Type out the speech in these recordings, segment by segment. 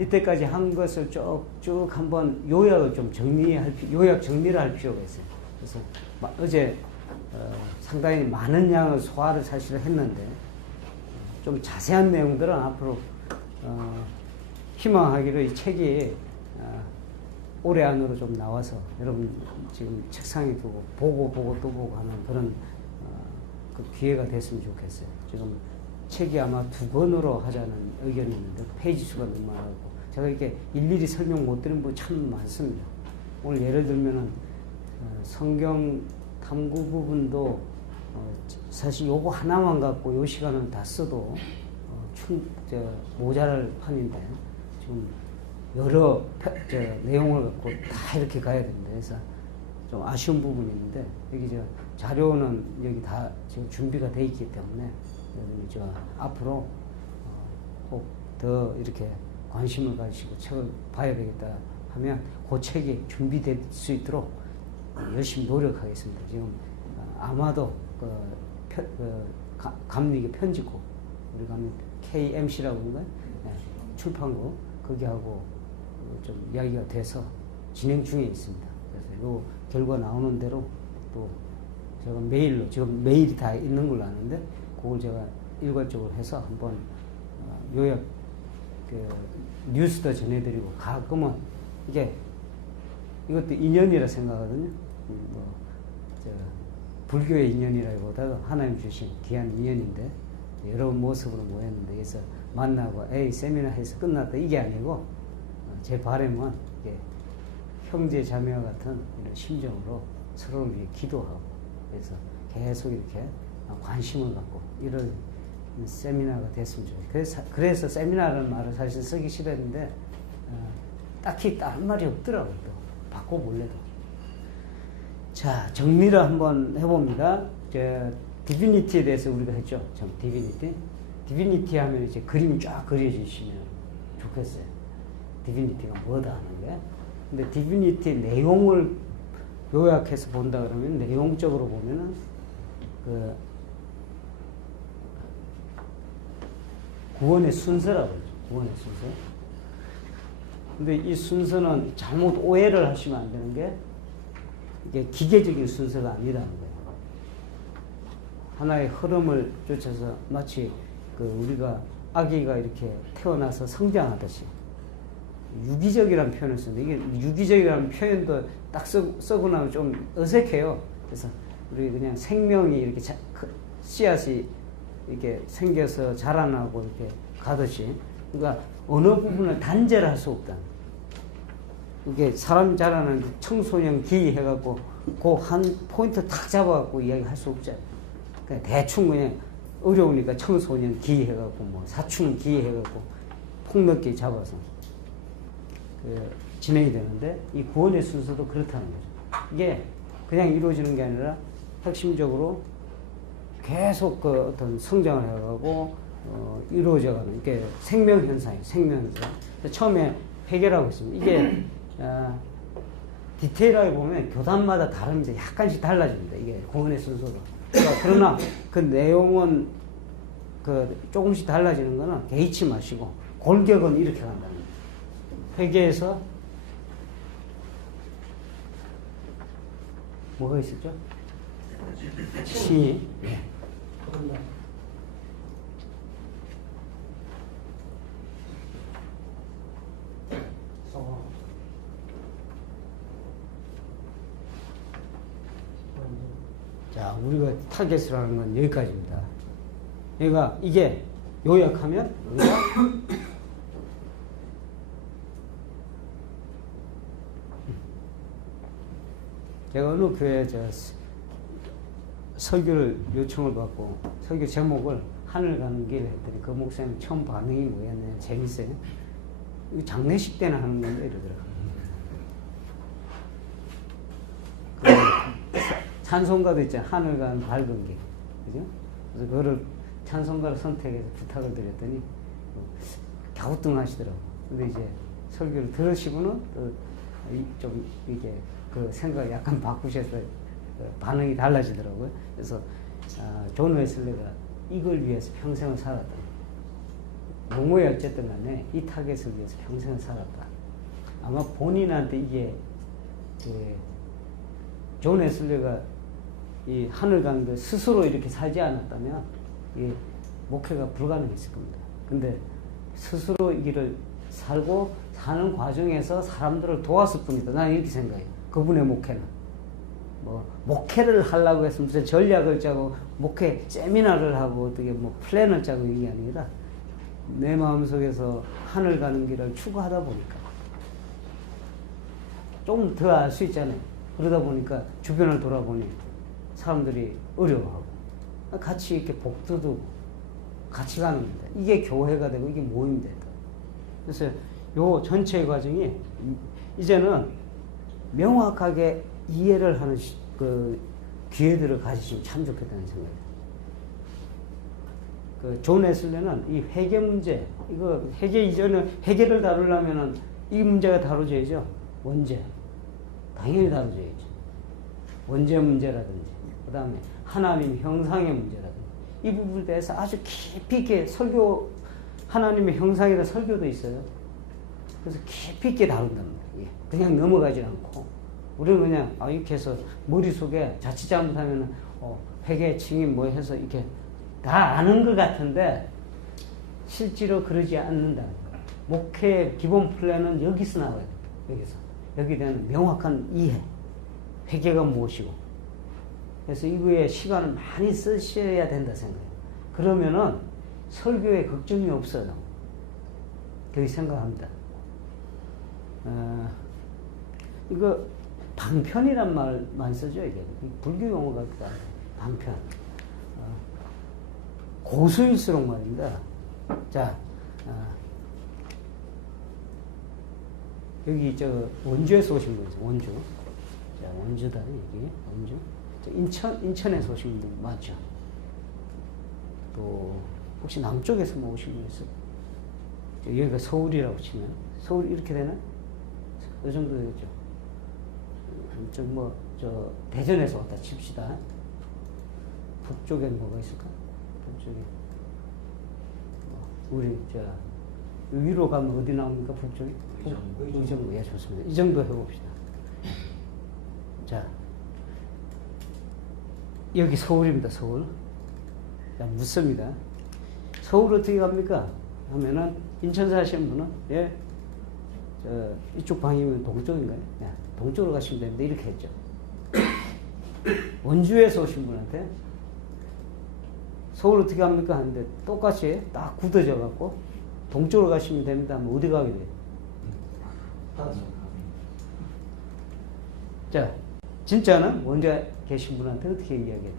이때까지 한 것을 쭉 한번 요약을 좀 요약 정리를 할 필요가 있어요. 그래서 어제 상당히 많은 양의 소화를 사실 했는데 좀 자세한 내용들은 앞으로 희망하기로 이 책이 올해 안으로 좀 나와서 여러분 지금 책상에 두고 보고 또 보고 하는 그런 그 기회가 됐으면 좋겠어요. 지금 책이 아마 2권으로 하자는 의견이 있는데 페이지 수가 너무 많아고 제가 이렇게 일일이 설명 못 드린 부분 참 많습니다. 오늘 예를 들면은 성경 탐구 부분도 사실 요거 하나만 갖고 요 시간은 다 써도 모자랄 판인데 지금 여러 내용을 갖고 다 이렇게 가야 됩니다. 그래서 좀 아쉬운 부분이 있는데 여기 자료는 여기 다 지금 준비가 돼 있기 때문에 여러분이 앞으로 꼭 더 이렇게 관심을 가지시고 책을 봐야 되겠다 하면 그 책이 준비될 수 있도록 열심히 노력하겠습니다. 지금 아마도 감리교 편집국 우리가 하면 KMC라고 하는가요? 네, 출판국 거기하고 좀 이야기가 돼서 진행 중에 있습니다. 그래서 요 결과 나오는 대로 또 제가 메일로 지금 메일이 다 있는 걸로 아는데 그걸 제가 일괄적으로 해서 한번 요약 뉴스도 전해드리고 가끔은 이것도 인연이라 생각하거든요. 불교의 인연이라기보다도 하나님 주신 귀한 인연인데 여러 모습으로 모였는데 그래서 만나고 세미나 해서 끝났다 이게 아니고 제 바람은 형제 자매와 같은 이런 심정으로 서로를 위해 기도하고 그래서 계속 이렇게 관심을 갖고 이런 세미나가 됐으면 좋겠어요. 그래서 세미나라는 말을 사실 쓰기 싫었는데 딱히 다른 말이 없더라고요. 또 바꿔볼래도. 자, 정리를 한번 해봅니다. 디비니티에 대해서 우리가 했죠. 디비니티 하면 이제 그림이 쫙 그려지시면 좋겠어요. 디비니티가 뭐다 하는 게. 근데 디비니티 내용을 요약해서 본다 그러면 내용적으로 보면은 구원의 순서라고 그러죠. 구원의 순서. 근데 이 순서는 잘못 오해를 하시면 안 되는 게 이게 기계적인 순서가 아니라는 거예요. 하나의 흐름을 쫓아서 마치 우리가 아기가 이렇게 태어나서 성장하듯이 유기적이라는 표현을 쓰는데 이게 유기적이라는 표현도 딱 쓰고 나면 좀 어색해요. 그래서 우리 그냥 생명이 이렇게 씨앗이 이렇게 생겨서 자라나고 이렇게 가듯이 그러니까 어느 부분을 단죄를 할 수 없다. 이게 사람 자라는 청소년 기 해갖고 그 한 포인트 탁 잡아갖고 이야기할 수 없잖아요. 그냥 대충 그냥 어려우니까 청소년 기 해갖고 뭐 사춘 기 해갖고 폭넓게 잡아서 진행이 되는데 이 구원의 순서도 그렇다는 거죠. 이게 그냥 이루어지는 게 아니라 핵심적으로 계속 어떤 성장을 해가고 이루어져가는 이게 생명현상이에요. 생명현상. 처음에 해결하고 있습니다. 이게 디테일하게 보면 교단마다 다릅니다. 약간씩 달라집니다. 이게 구원의 순서도. 그러나 그 내용은 조금씩 달라지는 거는 개의치 마시고 골격은 이렇게 간다는 거예요. 회개에서 뭐가 있었죠? 신이 자, 우리가 타겟을 하는 건 여기까지입니다. 그러니까 이게 요약하면 우리가 제가 어느 교회에 설교를 요청을 받고 설교 제목을 하늘 가는 길 했더니 그 목사님 처음 반응이 뭐였냐면 재밌어요. 이거 장례식 때나 하는 건데 이러더라고요. 찬송가도 있잖아요. 하늘 가는 밝은 길. 그죠? 그래서 그거를 찬송가를 선택해서 부탁을 드렸더니 갸우뚱하시더라고요. 근데 이제 설교를 들으시고는 좀 이게 생각을 약간 바꾸셔서 반응이 달라지더라고요. 그래서 존 웨슬리가 이걸 위해서 평생을 살았다. 뭐뭐에 어쨌든 간에 이 타겟을 위해서 평생을 살았다. 아마 본인한테 이게 존 웨슬리가 이 하늘 가는 걸 스스로 이렇게 살지 않았다면 이 목회가 불가능했을 겁니다. 근데 스스로 이 길을 살고 사는 과정에서 사람들을 도왔을 뿐이다. 나는 이렇게 생각해요. 그분의 목회는. 뭐, 목회를 하려고 해서 무슨 전략을 짜고, 목회 세미나를 하고, 어떻게 뭐 플랜을 짜고 이게 아니라, 내 마음속에서 하늘 가는 길을 추구하다 보니까, 좀 더 알 수 있잖아요. 그러다 보니까 주변을 돌아보니 사람들이 어려워하고, 같이 이렇게 복두두고, 같이 가는 겁니다. 이게 교회가 되고, 이게 모임이 된다. 그래서 요 전체 과정이 이제는 명확하게 이해를 하는 그 기회들을 가지시면 참 좋겠다는 생각이에요. 그 존 웨슬리는 이 회계 문제, 이거 회계 이전에 회계를 다루려면은 이 문제가 다뤄져야죠. 원죄. 당연히 다뤄져야죠. 원죄 문제라든지, 그 다음에 하나님 형상의 문제라든지, 이 부분에 대해서 아주 깊이 있게 설교, 하나님의 형상이라 설교도 있어요. 그래서 깊이 있게 다룬답니다. 그냥 넘어가지 않고. 우리는 그냥, 이렇게 해서 머릿속에 자칫 잘못하면, 회계, 증인 뭐 해서 이렇게 다 아는 것 같은데, 실제로 그러지 않는다는 거예요. 목회의 기본 플랜은 여기서 나와요. 여기서. 여기에 대한 명확한 이해. 회계가 무엇이고. 그래서 이거에 시간을 많이 쓰셔야 된다 생각해요. 그러면은 설교에 걱정이 없어요. 그렇게 생각합니다. 이거 방편이란 말 많이 쓰죠, 이게. 불교 용어 같기도 하고, 방편. 고수일수록 말입니다. 자, 여기 원주에서 오신 분 있어요, 원주. 자, 원주다, 여기, 원주. 인천에서 오신 분 맞죠? 또, 혹시 남쪽에서 뭐 오신 분 있어요? 여기가 서울이라고 치면, 서울 이렇게 되나? 이 정도 되겠죠. 대전에서 왔다 칩시다. 북쪽엔 뭐가 있을까? 북쪽에. 우리, 위로 가면 어디 나옵니까? 북쪽에? 의정부. 예, 좋습니다. 이 정도 해봅시다. 자, 여기 서울입니다, 서울. 자, 묻습니다. 서울 어떻게 갑니까? 하면은, 인천 사시는 분은, 예, 이쪽 방이면 동쪽인가요? 네, 동쪽으로 가시면 되는데 이렇게 했죠. 원주에서 오신 분한테 서울 어떻게 합니까? 하는데 똑같이 딱 굳어져 갖고 동쪽으로 가시면 됩니다. 하면 어디 가게 돼요? 자, 진짜는 원주에 계신 분한테 어떻게 이야기해야 돼요?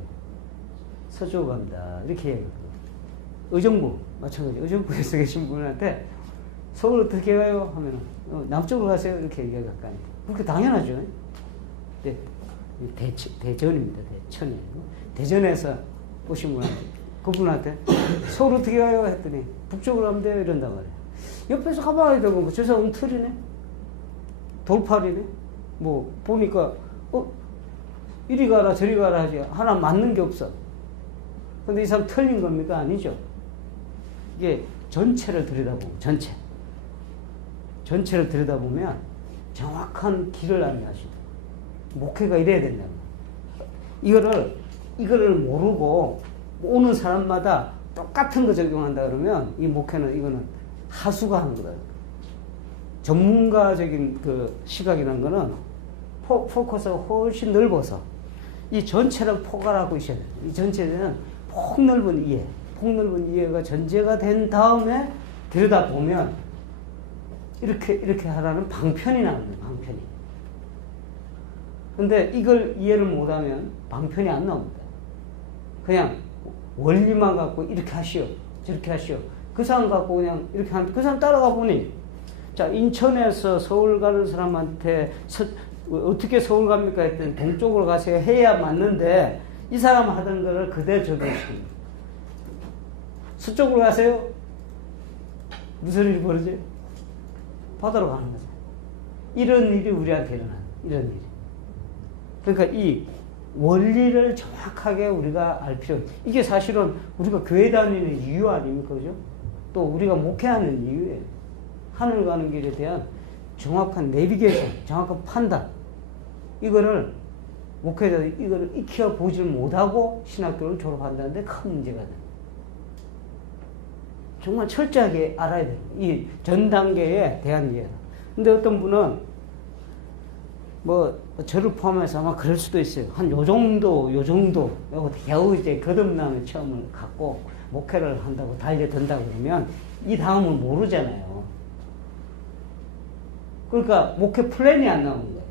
서쪽으로 갑니다. 이렇게 얘기해요. 의정부 마찬가지. 의정부에서 계신 분한테 서울 어떻게 가요? 하면 남쪽으로 가세요. 이렇게 얘기할 거 아니에요. 그렇게 당연하죠. 네, 대전입니다. 대천이 아니고. 대전에서 오신 분한테, 그분한테 서울 어떻게 가요? 했더니 북쪽으로 가면 돼요. 이런단 말이에요. 옆에서 가봐야 되고, 저 사람 틀이네? 돌팔이네? 뭐, 보니까, 이리 가라, 저리 가라 하지. 하나 맞는 게 없어. 근데 이 사람 틀린 겁니까? 아니죠. 이게 전체를 들여다보고, 전체를 들여다보면 정확한 길을 안내하시죠. 목회가 이래야 된다. 이거를 모르고 오는 사람마다 똑같은 거 적용한다 그러면 이 목회는 이거는 하수가 하는 거다. 전문가적인 그 시각이라는 거는 포커스가 훨씬 넓어서 이 전체를 포괄하고 있어야 돼요. 이 전체는 폭넓은 이해가 전제가 된 다음에 들여다보면 이렇게 하라는 방편이 나옵니다. 방편이. 근데 이걸 이해를 못하면 방편이 안 나옵니다. 그냥 원리만 갖고 이렇게 하시오, 저렇게 하시오. 그 사람 갖고 그냥 이렇게 하면 그 사람 따라가 보니, 자, 인천에서 서울 가는 사람한테 어떻게 서울 갑니까? 했더니 동쪽으로 가세요 해야 맞는데 이 사람 하던 거를 그대로 적용시킵니다. 서쪽으로 가세요? 무슨 일이 벌어져요? 바다로 가는 거죠. 이런 일이 우리한테 일어나요. 이런 일이. 그러니까 이 원리를 정확하게 우리가 알 필요. 이게 사실은 우리가 교회 다니는 이유 아닙니까? 그죠? 또 우리가 목회하는 이유예요. 하늘 가는 길에 대한 정확한 내비게이션, 정확한 판단. 이거를 목회자들이 이거를 익혀보질 못하고 신학교를 졸업한다는데 큰 문제가 돼요. 정말 철저하게 알아야 돼요. 이 전 단계에 대한 이해를. 근데 어떤 분은 뭐 저를 포함해서 아마 그럴 수도 있어요. 한 요 정도 겨우 이제 거듭나는 체험을 갖고 목회를 한다고 달려든다 그러면 이 다음을 모르잖아요. 그러니까 목회 플랜이 안 나오는 거예요.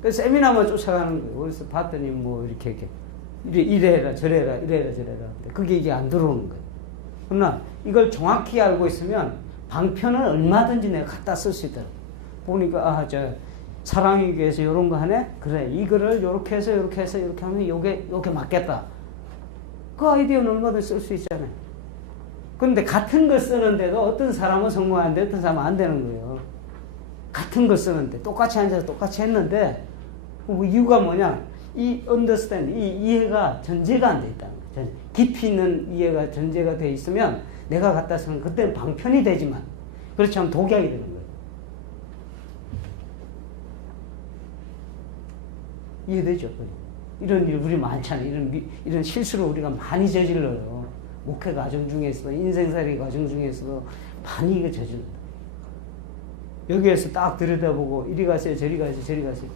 그래서 세미나만 쫓아가는 거예요. 그래서 봤더니 뭐 이렇게 이래라 저래라 그게 이게 안 들어오는 거예요. 그러나 이걸 정확히 알고 있으면 방편은 얼마든지 내가 갖다 쓸 수 있더라고요. 보니까 사랑의 교회에서 이런 거 하네? 그래, 이거를 요렇게 해서 이렇게 하면 요게 맞겠다. 그 아이디어는 얼마든지 쓸 수 있잖아요. 그런데 같은 걸 쓰는데도 어떤 사람은 성공하는데 어떤 사람은 안 되는 거예요. 같은 걸 쓰는데 똑같이 앉아서 똑같이 했는데 그 이유가 뭐냐? 이 understand, 이 이해가 전제가 안 돼 있다는 거예요. 깊이 있는 이해가 전제가 돼 있으면 내가 갖다 쓰면 그때는 방편이 되지만 그렇지 않으면 독약이 되는 거예요. 이해되죠? 이런 일 우리 많잖아요. 이런 실수를 우리가 많이 저질러요. 목회 과정 중에서도 인생살이 과정 중에서도 많이 이거 저질러요. 여기에서 딱 들여다보고 이리 가세요 저리 가세요.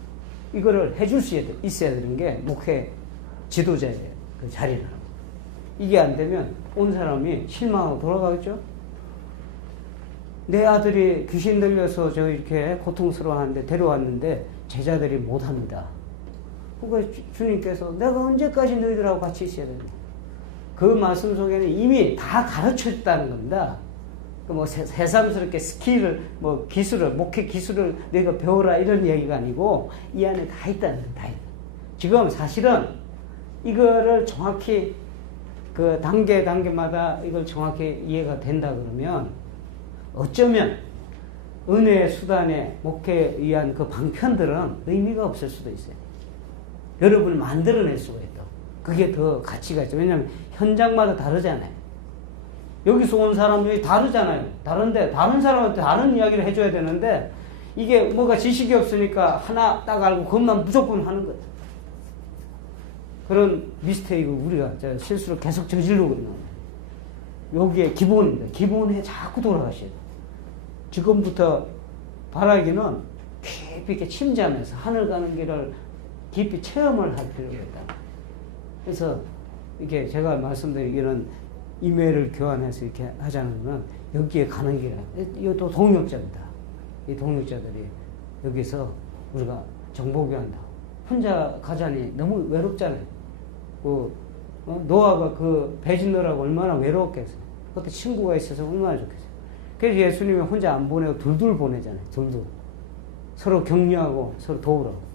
이거를 해줄 수 있어야 되는 게 목회 지도자의 그 자리라는 거예요. 이게 안 되면 온 사람이 실망하고 돌아가겠죠? 내 아들이 귀신 들려서 저 이렇게 고통스러워하는데 데려왔는데 제자들이 못합니다. 그러니까 주님께서 내가 언제까지 너희들하고 같이 있어야 되냐. 그 말씀 속에는 이미 다 가르쳐줬다는 겁니다. 뭐 새삼스럽게 스킬을, 뭐 기술을, 목회 기술을 너희가 배워라 이런 얘기가 아니고 이 안에 다 있다는 거예요. 다 있다. 지금 사실은 이거를 정확히 그 단계마다 이걸 정확히 이해가 된다 그러면 어쩌면 은혜의 수단의 목회에 의한 그 방편들은 의미가 없을 수도 있어요. 여러분이 만들어낼 수가 있다. 그게 더 가치가 있죠. 왜냐하면 현장마다 다르잖아요. 여기서 온 사람이 다르잖아요. 다른데 다른 사람한테 다른 이야기를 해줘야 되는데 이게 뭐가 지식이 없으니까 하나 딱 알고 그것만 무조건 하는 거예요. 그런 미스테이크를 우리가 실수를 계속 저지르고 있는 거예요. 여기에 기본입니다. 기본에 자꾸 돌아가셔야 돼요. 지금부터 바라기는 깊이 이렇게 침잠해서 하늘 가는 길을 깊이 체험을 할 필요가 있다. 그래서 이게 제가 말씀드리기는 이메일을 교환해서 이렇게 하자는 건 여기에 가는 길이라. 이것도 동역자입니다. 이 동역자들이 여기서 우리가 정보 교환한다. 혼자 가자니 너무 외롭잖아요. 노아가 그 배짓느라고 얼마나 외로웠겠어요. 그때 친구가 있어서 얼마나 좋겠어요. 그래서 예수님이 혼자 안 보내고 둘둘 보내잖아요. 둘둘. 서로 격려하고 서로 도우라고.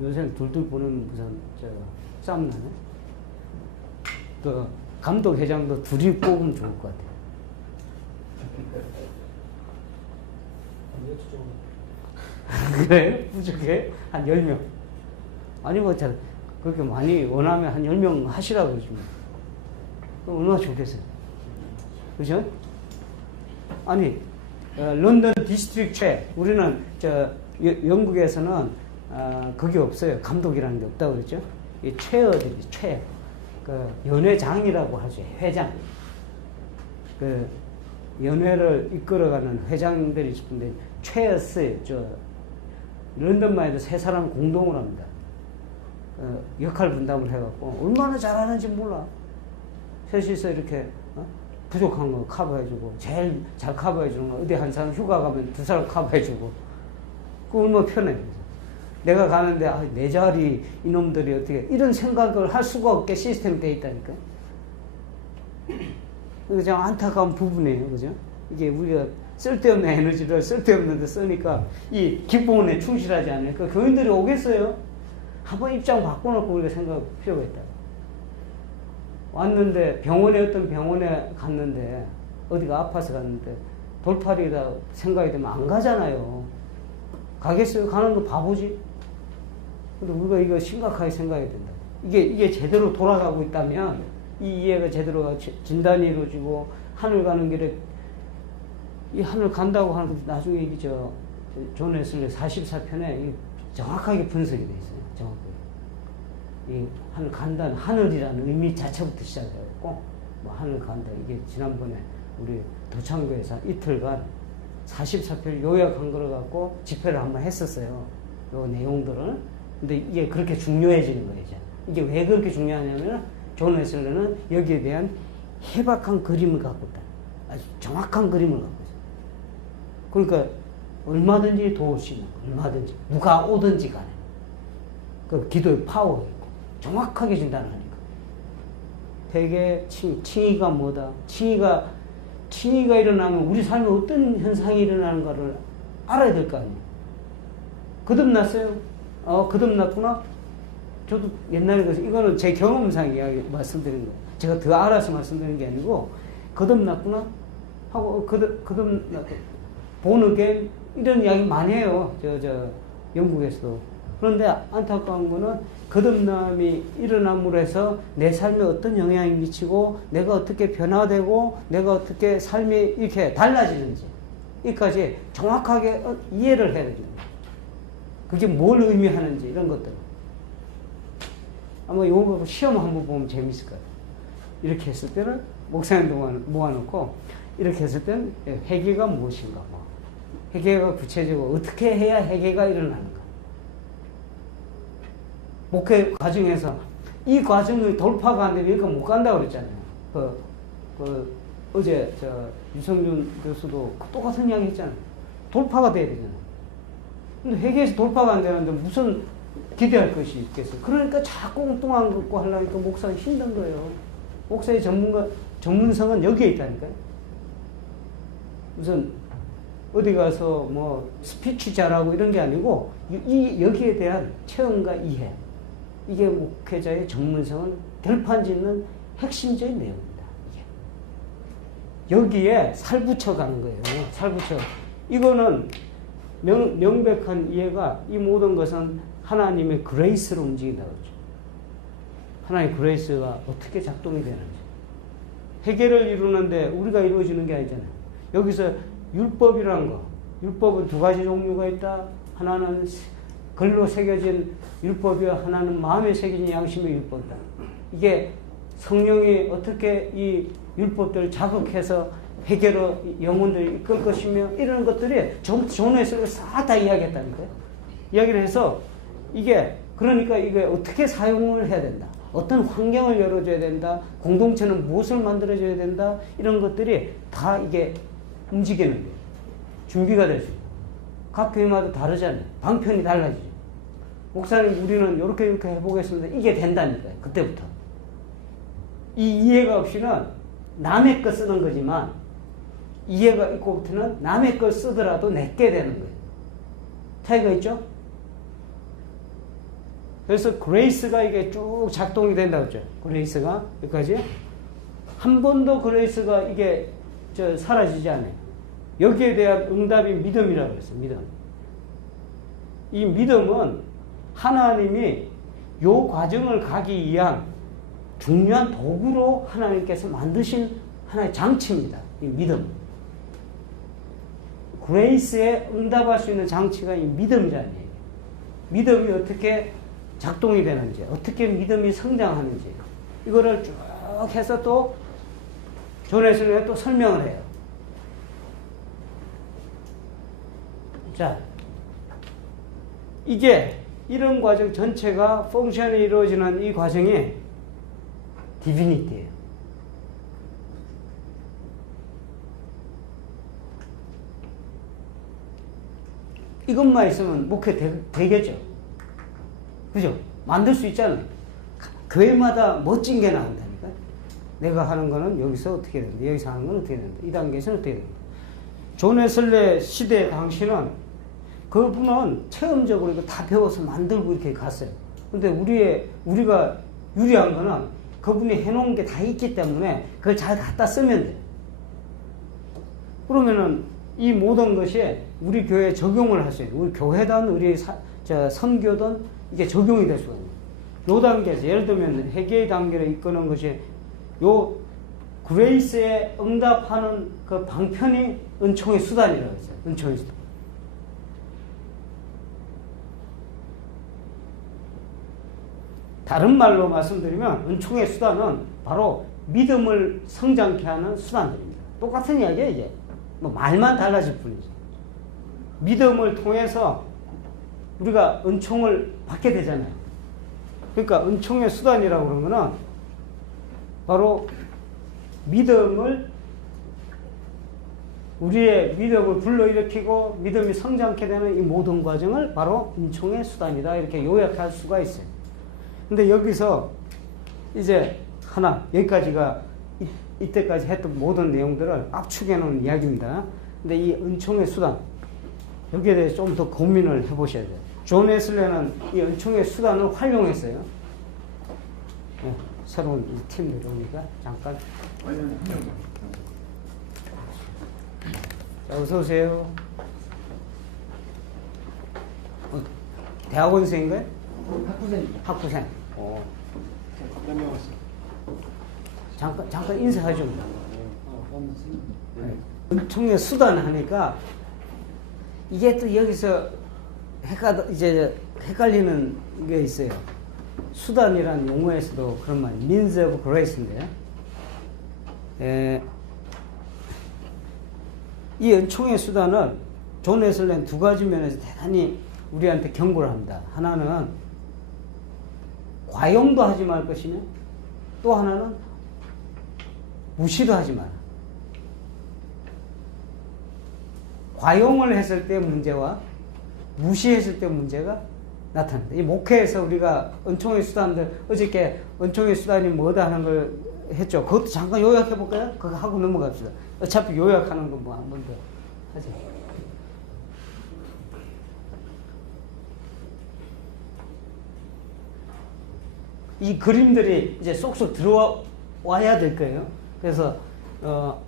요새는 둘둘 보내면 무슨 싸움 나네. 그 감독 회장도 둘이 뽑으면 좋을 것 같아요. 그래요? 부족해? 한 10명. 아니 뭐 그렇게 많이 원하면 한 10명 하시라고 그러지 뭐. 그럼 얼마나 좋겠어요. 그죠? 아니 런던 디스트릭 최 우리는 영국에서는 그게 없어요. 감독이라는 게 없다고 그랬죠. 이 최어들이 최. 그 연회장이라고 하죠. 회장. 그 연회를 이끌어가는 회장들이 있는데 최였어요. 런던만 해도 세 사람 공동을 합니다. 역할 분담을 해갖고 얼마나 잘하는지 몰라. 셋이서 이렇게 부족한 거 커버해주고 제일 잘 커버해주는 거 어디 한 사람 휴가 가면 두 사람 커버해주고 그거 얼마나 편해. 내가 가는데 내 자리 이놈들이 어떻게 이런 생각을 할 수가 없게 시스템이 되어 있다니까. 그냥 안타까운 부분이에요. 그죠? 이게 우리가 쓸데없는 에너지를 쓸데없는 데 쓰니까 이 기본에 충실하지 않으니까 교인들이 오겠어요? 한번 입장 바꿔놓고 우리가 생각할 필요가 있다. 왔는데 어떤 병원에 갔는데 어디가 아파서 갔는데 돌팔이다 생각이 되면 안 가잖아요. 가겠어요? 가는 거 바보지? 근데 우리가 이거 심각하게 생각해야 된다. 이게 제대로 돌아가고 있다면 이 이해가 제대로 진단이 이루어지고 하늘 가는 길에 이 하늘 간다고 하는 것 나중에 이게 존 웨슬리 44편에 정확하게 분석이 돼 있어요. 정확하게. 이 하늘 간다는 하늘이라는 의미 자체부터 시작해갖고 뭐 하늘 간다 이게 지난번에 우리 도창교에서 이틀간 44편을 요약한 거를 갖고 집회를 한번 했었어요. 요 내용들은. 근데 이게 그렇게 중요해지는 거예요. 이제. 이게 왜 그렇게 중요하냐면 존 웨슬리는 여기에 대한 해박한 그림을 갖고 있다. 아주 정확한 그림을 갖고 있어요. 그러니까 얼마든지 도울 수 있는 거, 얼마든지 누가 오든지 간에 그 기도의 파워가 있고 정확하게 진단을 하니까 되게 칭의가 뭐다, 칭의가 일어나면 우리 삶에 어떤 현상이 일어나는가를 알아야 될 거 아니에요. 거듭났어요? 거듭났구나? 저도 옛날에 그래서 이거는 제 경험상 이야기 말씀드리는 거예요. 제가 더 알아서 말씀드리는 게 아니고 거듭났구나? 하고 보는게 이런 이야기 많이 해요. 영국에서도. 그런데 안타까운 거는 거듭남이 일어남으로 해서 내 삶에 어떤 영향이 미치고 내가 어떻게 변화되고 내가 어떻게 삶이 이렇게 달라지는지 여기까지 정확하게 이해를 해야 됩니다. 그게 뭘 의미하는지 이런 것들. 아마 이거 시험 한번 보면 재밌을 거예요. 이렇게 했을 때는 목사님 모아놓고 이렇게 했을 때는 회개가 무엇인가 회개가 구체적으로 어떻게 해야 회개가 일어나는가. 목회 과정에서 이 과정의 돌파가 안 되면 여기가 못 간다고 그랬잖아요. 어제 유성준 교수도 똑같은 이야기 했잖아요. 돌파가 돼야 되잖아요. 근데 회개에서 돌파가 안 되는데 무슨 기대할 것이 있겠어요. 그러니까 자꾸 엉뚱한 것고 하려니까 목사가 힘든 거예요. 목사의 전문성은 여기에 있다니까요. 무슨 어디 가서 뭐 스피치 잘하고 이런 게 아니고 여기에 대한 체험과 이해, 이게 목회자의 전문성은 결판짓는 핵심적인 내용입니다. 여기에 살붙여가는 거예요. 살붙여. 이거는 명백한 이해가 이 모든 것은 하나님의 그레이스로 움직인다고 그러죠. 하나님의 그레이스가 어떻게 작동이 되는지. 회개를 이루는데 우리가 이루어지는 게 아니잖아요. 여기서 율법이라는 거. 율법은 두 가지 종류가 있다. 하나는 글로 새겨진 율법이요. 하나는 마음에 새겨진 양심의 율법이다. 이게 성령이 어떻게 이 율법들을 자극해서 회개로 영혼들을 이끌 것이며 이런 것들이 존 웨슬리가 싹 다 이야기했다니까요. 이야기를 해서 그러니까 이게 어떻게 사용을 해야 된다. 어떤 환경을 열어줘야 된다. 공동체는 무엇을 만들어줘야 된다. 이런 것들이 다 이게 움직이는 거예요. 준비가 되죠. 각 교회마다 다르잖아요. 방편이 달라지죠. 목사님 우리는 이렇게 해보겠습니다. 이게 된다니까요. 그때부터. 이 이해가 없이는 남의 거 쓰는 거지만 이해가 있고부터는 남의 걸 쓰더라도 내게 되는 거예요. 차이가 있죠? 그래서 그레이스가 이게 쭉 작동이 된다고 했죠. 그레이스가 여기까지 한 번도 그레이스가 이게 사라지지 않아요. 여기에 대한 응답이 믿음이라고 했어요. 믿음. 이 믿음은 하나님이 요 과정을 가기 위한 중요한 도구로 하나님께서 만드신 하나의 장치입니다. 이 믿음. 그레이스에 응답할 수 있는 장치가 이 믿음이라는 얘기예요. 믿음이 어떻게 작동이 되는지, 어떻게 믿음이 성장하는지, 이거를 쭉 해서 또 존 웨슬리가 또 설명을 해요. 자, 이런 과정 전체가 펑션이 이루어지는 이 과정이 디비니티예요. 이것만 있으면 목회 되겠죠. 그죠? 만들 수 있잖아요. 교회마다 멋진 게 나온다니까. 내가 하는 거는 여기서 어떻게 된다. 여기서 하는 건 어떻게 된다. 이 단계에서는 어떻게 된다. 존 웨슬리 시대 당시는 그분은 체험적으로 이거 다 배워서 만들고 이렇게 갔어요. 근데 우리가 유리한 거는 그분이 해놓은 게 다 있기 때문에 그걸 잘 갖다 쓰면 돼. 그러면은 이 모든 것이 우리 교회에 적용을 할 수 있는, 우리 교회든 우리 선교든 이게 적용이 될 수가 있는. 요 단계에서 예를 들면 회개의 단계를 이끄는 것이 요 그레이스에 응답하는 그 방편이 은총의 수단이라고 했어요. 은총의 수단. 다른 말로 말씀드리면 은총의 수단은 바로 믿음을 성장케 하는 수단들입니다. 똑같은 이야기예요. 이제 뭐 말만 달라질 뿐이죠. 믿음을 통해서 우리가 은총을 받게 되잖아요. 그러니까 은총의 수단이라고 그러는 거는 바로 우리의 믿음을 불러일으키고 믿음이 성장케 되는 이 모든 과정을 바로 은총의 수단이다, 이렇게 요약할 수가 있어요. 근데 여기서 이제 여기까지가 이때까지 했던 모든 내용들을 압축해 놓은 이야기입니다. 근데 이 은총의 수단, 여기에 대해서 좀 더 고민을 해보셔야 돼요. 존 웨슬레는 이 은총의 수단을 활용했어요. 네, 새로운 팀 내려오니까 잠깐. 자, 어서 오세요. 대학원생인가요? 학부생. 잠깐 인사하죠. 네. 은총의 수단 하니까 이게 또 여기서 헷갈리는 게 있어요. 수단이라는 용어에서도 그런 말, means of grace인데, 이 은총의 수단을 존 웨슬레는 두 가지 면에서 대단히 우리한테 경고를 합니다. 하나는 과용도 하지 말 것이며, 또 하나는 무시도 하지 마라. 과용을 했을 때 문제와 무시했을 때 문제가 나타난다. 이 목회에서 우리가 은총의 수단들, 어저께 은총의 수단이 뭐다 하는 걸 했죠. 그것도 잠깐 요약해 볼까요? 그거 하고 넘어갑시다. 어차피 요약하는 거 뭐 한 번 더 하죠. 이 그림들이 이제 쏙쏙 들어와야 될 거예요. 그래서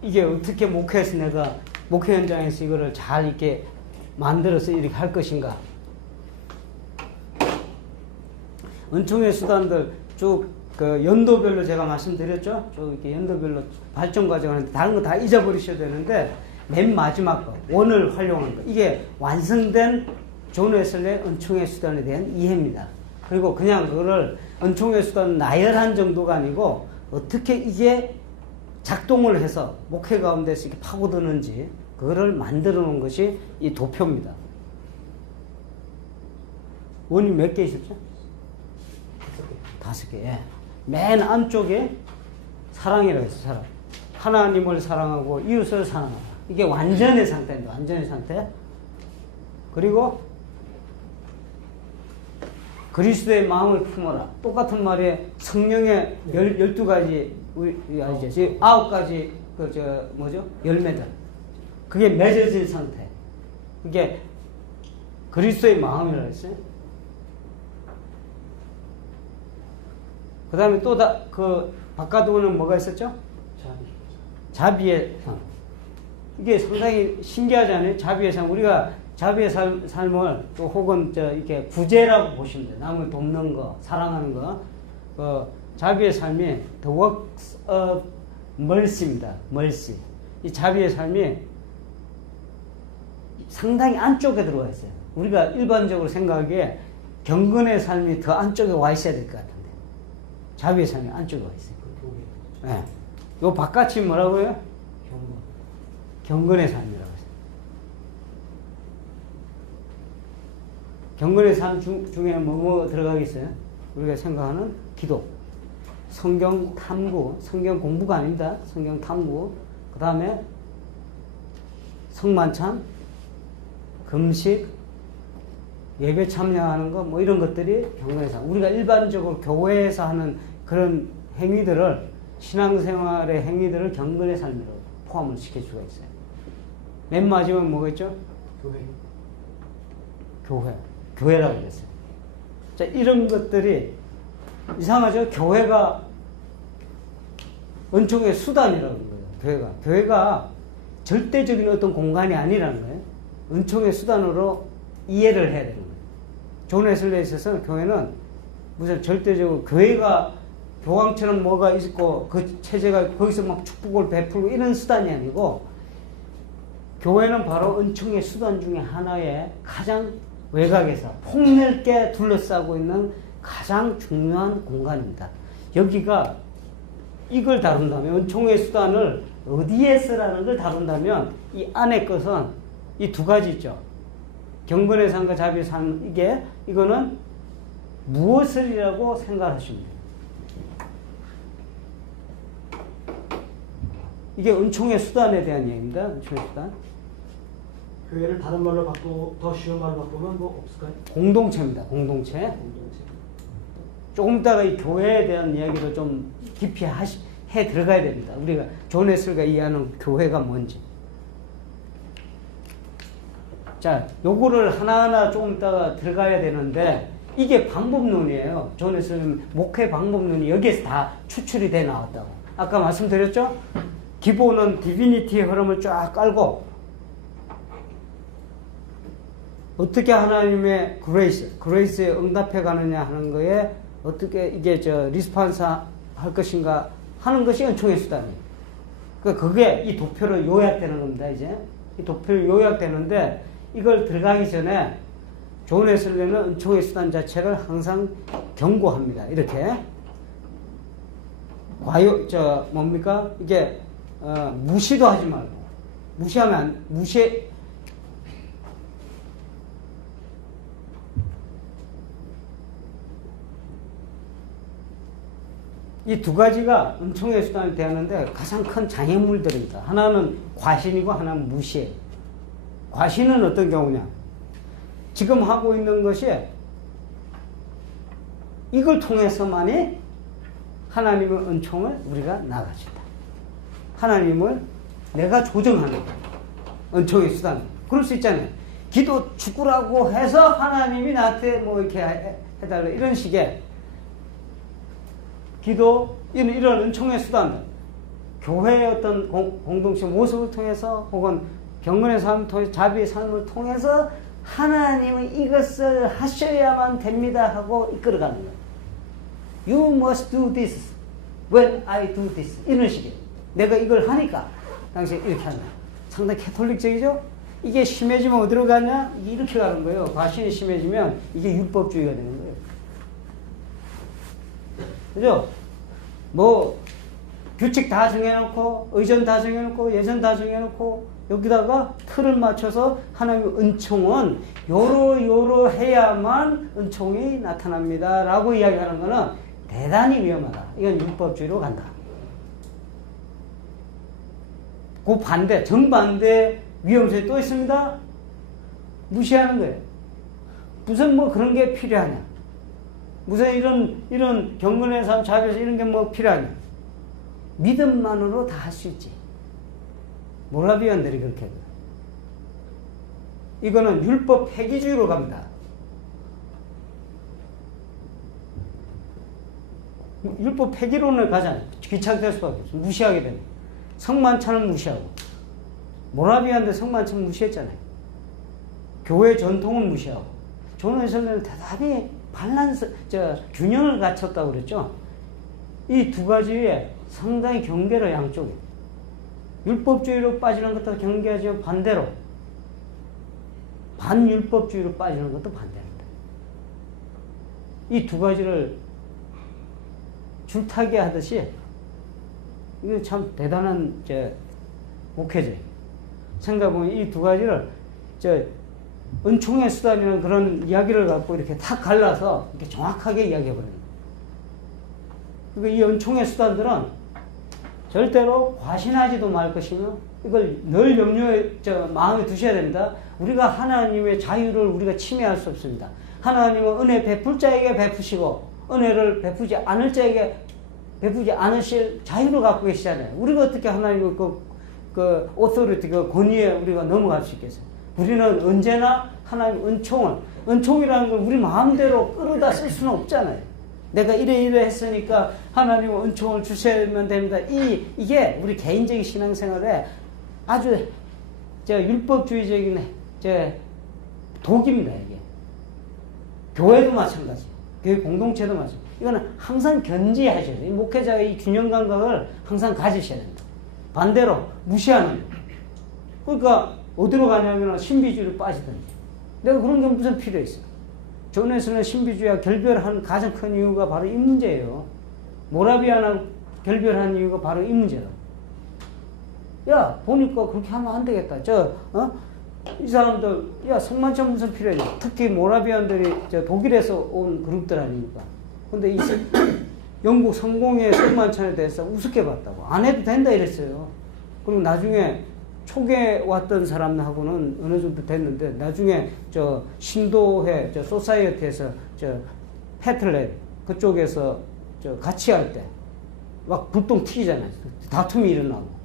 이게 어떻게 목회에서 내가 목회 현장에서 이거를 잘 이렇게 만들어서 이렇게 할 것인가. 은총의 수단들 쭉 그 연도별로 제가 말씀드렸죠. 쭉 이렇게 연도별로 발전 과정을 하는데 다른 거 다 잊어버리셔야 되는데 맨 마지막 거, 원을 활용한 거. 이게 완성된 존 웨슬레의 은총의 수단에 대한 이해입니다. 그리고 그냥 그거를 은총의 수단은 나열한 정도가 아니고 어떻게 이게 작동을 해서 목회 가운데서 이렇게 파고드는지 그거를 만들어 놓은 것이 이 도표입니다. 원이 몇 개 있었죠? 5개. 예. 맨 안쪽에 사랑이라고 했어요. 사랑. 하나님을 사랑하고 이웃을 사랑하라. 이게 완전의 상태입니다. 완전의 상태. 그리고 그리스도의 마음을 품어라. 똑같은 말에 성령의 12가지, 아니죠. 9가지, 열매들. 그게 맺어진 상태. 그게 그리스도의 마음이라고 했어요. 그 다음에 또 바깥으로는 뭐가 있었죠? 자비의 상. 이게 상당히 신기하지 않아요? 자비의 상. 우리가 자비의 삶을 또 혹은 이렇게 구제라고 보시면 돼요. 남을 돕는 거, 사랑하는 거. 자비의 삶이 the works of mercy입니다. mercy. 이 자비의 삶이 상당히 안쪽에 들어와 있어요. 우리가 일반적으로 생각하기에 경건의 삶이 더 안쪽에 와 있어야 될 것 같은데. 자비의 삶이 안쪽에 와 있어요. 네. 요 바깥이 뭐라고요? 경건의 삶이라고 했어요. 경건의 삶 중에 뭐 들어가겠어요? 우리가 생각하는 기도, 성경 탐구, 성경 공부가 아닙니다. 성경 탐구, 그 다음에 성만찬, 금식, 예배 참여하는 거, 뭐 이런 것들이 경건의 삶. 우리가 일반적으로 교회에서 하는 그런 행위들을, 신앙생활의 행위들을 경건의 삶으로 포함을 시킬 수가 있어요. 맨 마지막 뭐겠죠? 교회라고 그랬어요. 자, 이런 것들이 이상하죠? 교회가 은총의 수단이라고 하는 거예요. 교회가 절대적인 어떤 공간이 아니라는 거예요. 은총의 수단으로 이해를 해야 되는 거예요. 존 웨슬레에 있어서 교회는 무슨 절대적으로 교회가 교황처럼 뭐가 있고 그 체제가 거기서 막 축복을 베풀고 이런 수단이 아니고 교회는 바로 은총의 수단 중에 하나의 가장 외곽에서 폭넓게 둘러싸고 있는 가장 중요한 공간입니다. 여기가 이걸 다룬다면 은총의 수단을 어디에 쓰라는 걸 다룬다면 이 안에 것은 이 두 가지 있죠. 경건의 삶과 자비의 삶 이거는 무엇을이라고 생각하시면 돼요. 이게 은총의 수단에 대한 얘기입니다. 은총의 수단. 교회를 다른 말로 바꾸고 더 쉬운 말로 바꾸면 뭐 없을까요? 공동체입니다. 공동체. 조금 이따가 이 교회에 대한 이야기를 좀 깊이 해 들어가야 됩니다. 우리가 존 웨슬리가 이해하는 교회가 뭔지. 자, 요거를 하나하나 조금 이따가 들어가야 되는데 이게 방법론이에요. 존 웨슬리 목회 방법론이 여기에서 다 추출이 돼 나왔다고. 아까 말씀드렸죠? 기본은 디비니티의 흐름을 쫙 깔고 어떻게 하나님의 그레이스에 응답해 가느냐 하는 거에 어떻게 이게 리스폰스 할 것인가 하는 것이 은총의 수단이에요. 그러니까 그게 이 도표로 요약되는 겁니다, 이제. 이 도표로 요약되는데 이걸 들어가기 전에 존 웨슬리는 은총의 수단 자체를 항상 경고합니다. 이렇게. 뭡니까? 이게, 무시도 하지 말고. 이 두 가지가 은총의 수단을 대하는데 가장 큰 장애물들입니다. 하나는 과신이고 하나는 무시예요. 과신은 어떤 경우냐? 지금 하고 있는 것이 이걸 통해서만이 하나님의 은총을 우리가 나가진다. 하나님을 내가 조정하는 은총의 수단. 그럴 수 있잖아요. 기도 죽으라고 해서 하나님이 나한테 뭐 이렇게 해달라 이런 식의 기도, 이런 은총의 수단들, 교회의 어떤 공동체 모습을 통해서 혹은 경건의 삶을 통해서 자비의 삶을 통해서 하나님은 이것을 하셔야만 됩니다 하고 이끌어가는 거예요. You must do this when I do this. 이런 식이에요. 내가 이걸 하니까 당신 이렇게 한다. 상당히 캐톨릭적이죠? 이게 심해지면 어디로 가냐? 이게 이렇게 가는 거예요. 과신이 심해지면 이게 율법주의가 되는 거예요. 그죠? 뭐 규칙 다 정해놓고 의전 다 정해놓고 예전 다 정해놓고 여기다가 틀을 맞춰서 하나님의 은총은 요로 해야만 은총이 나타납니다 라고 이야기하는 거는 대단히 위험하다. 이건 율법주의로 간다. 그 반대, 정반대 위험성이 또 있습니다. 무시하는 거예요. 무슨 뭐 그런 게 필요하냐? 무슨 이런 경건의 삶, 자비에서 이런 게 뭐 필요하냐? 믿음만으로 다 할 수 있지. 모라비안들이 그렇게 해요. 이거는 율법 폐기주의로 갑니다. 율법 폐기론을 가잖아요. 귀찮게 될 수밖에 없어요. 무시하게 됩니다. 성만찬은 무시하고. 모라비안들 성만찬 무시했잖아요. 교회 전통은 무시하고. 존 웨슬리는 대단히 균형을 갖췄다고 그랬죠. 이 두 가지에 상당히 경계로 양쪽에. 율법주의로 빠지는 것도 경계하지만 반대로. 반율법주의로 빠지는 것도 반대입니다. 이 두 가지를 줄타기 하듯이, 이거 참 대단한, 목회제. 생각해보면 이 두 가지를, 은총의 수단이라는 그런 이야기를 갖고 이렇게 탁 갈라서 이렇게 정확하게 이야기해버려요. 그러니까 이 은총의 수단들은 절대로 과신하지도 말 것이며 이걸 늘 염려에, 마음에 두셔야 됩니다. 우리가 하나님의 자유를 우리가 침해할 수 없습니다. 하나님은 은혜 베풀 자에게 베푸시고 은혜를 베푸지 않을 자에게 베푸지 않으실 자유를 갖고 계시잖아요. 우리가 어떻게 하나님의 그 오토리티, 그 권위에 우리가 넘어갈 수 있겠어요? 우리는 언제나 하나님 은총이라는 걸 우리 마음대로 끌어다 쓸 수는 없잖아요. 내가 이래 했으니까 하나님은 은총을 주셔야만 됩니다. 이게 우리 개인적인 신앙생활에 아주 율법주의적인 독입니다. 이게 교회도 마찬가지, 교회 공동체도 마찬가지. 이거는 항상 견지하셔야 돼요. 목회자의 이 균형 감각을 항상 가지셔야 된다. 반대로 무시하는 거. 그러니까 어디로 가냐면 신비주의로 빠지든지. 내가 그런 게 무슨 필요 있어. 존에서는 신비주의와 결별한 가장 큰 이유가 바로 이 문제예요. 모라비안하고 결별한 이유가 바로 이 문제라고. 야, 보니까 그렇게 하면 안 되겠다. 이 사람들, 야, 성만찬 무슨 필요해? 특히 모라비안들이 독일에서 온 그룹들 아닙니까? 근데 이 영국 성공의 성만찬에 대해서 우습게 봤다고. 안 해도 된다 이랬어요. 그리고 나중에 초기에 왔던 사람하고는 어느 정도 됐는데, 나중에 신도회, 소사이어티에서 페틀렛, 그쪽에서 같이 할 때, 막 불똥 튀기잖아요. 다툼이 일어나고.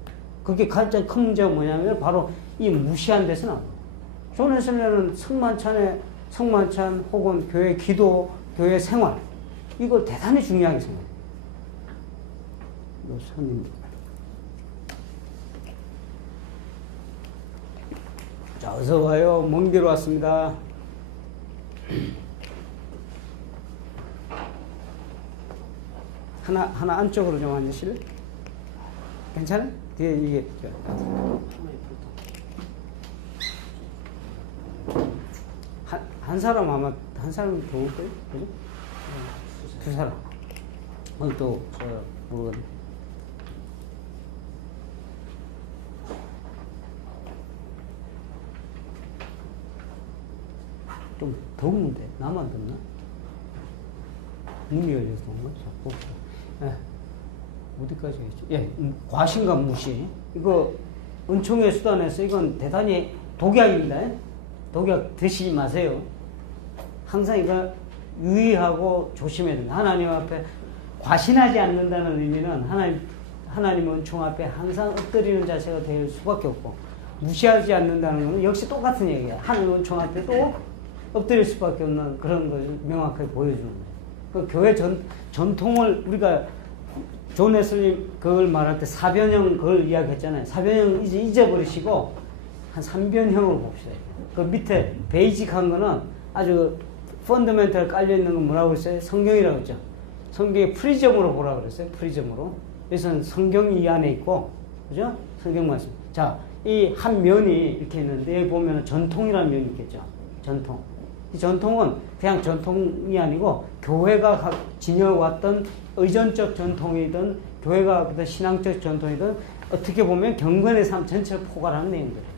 그게 가장 큰 문제가 뭐냐면, 바로 이 무시한 데서 나온 거예요. 존 웨슬리는 성만찬 혹은 교회 기도, 교회 생활, 이걸 대단히 중요하게 생각해요. 손님. 자, 어서 와요. 먼 길 왔습니다. 하나 안쪽으로 좀 앉으실래? 괜찮아? 뒤에 이게. 한 사람 아마, 한 사람 더 올 거예요? 그죠? 두 사람. 오늘 또, 모르겠네. 좀 더운데, 나만 덥나? 문이 열려서 그런가? 자꾸. 예. 어디까지 했지? 예, 과신과 무시. 이거, 은총의 수단에서 이건 대단히 독약입니다. 독약 드시지 마세요. 항상 이거 유의하고 조심해야 됩니다. 하나님 앞에 과신하지 않는다는 의미는 하나님 은총 앞에 항상 엎드리는 자세가 될 수밖에 없고, 무시하지 않는다는 것은 역시 똑같은 얘기야. 하나님 은총 앞에 또 엎드릴 수밖에 없는 그런 것을 명확하게 보여주는 거예요. 그 교회 전통을 우리가 존 웨슬리 그걸 말할 때 사변형 그걸 이야기했잖아요. 사변형 이제 잊어버리시고 한 3변형으로 봅시다. 그 밑에 베이직한 거는 아주 펀더멘털 깔려있는 건 뭐라고 그랬어요? 성경이라고 했죠. 성경의 프리즘으로 보라고 그랬어요. 프리즘으로. 그래서 성경이 이 안에 있고, 그죠? 성경 말씀. 자, 이 한 면이 이렇게 있는데, 여기 보면 전통이라는 면이 있겠죠. 전통. 이 전통은 그냥 전통이 아니고, 교회가 지녀왔던 의존적 전통이든, 교회가 어떤 신앙적 전통이든, 어떻게 보면 경건의 삶 전체를 포괄하는 내용들이에요.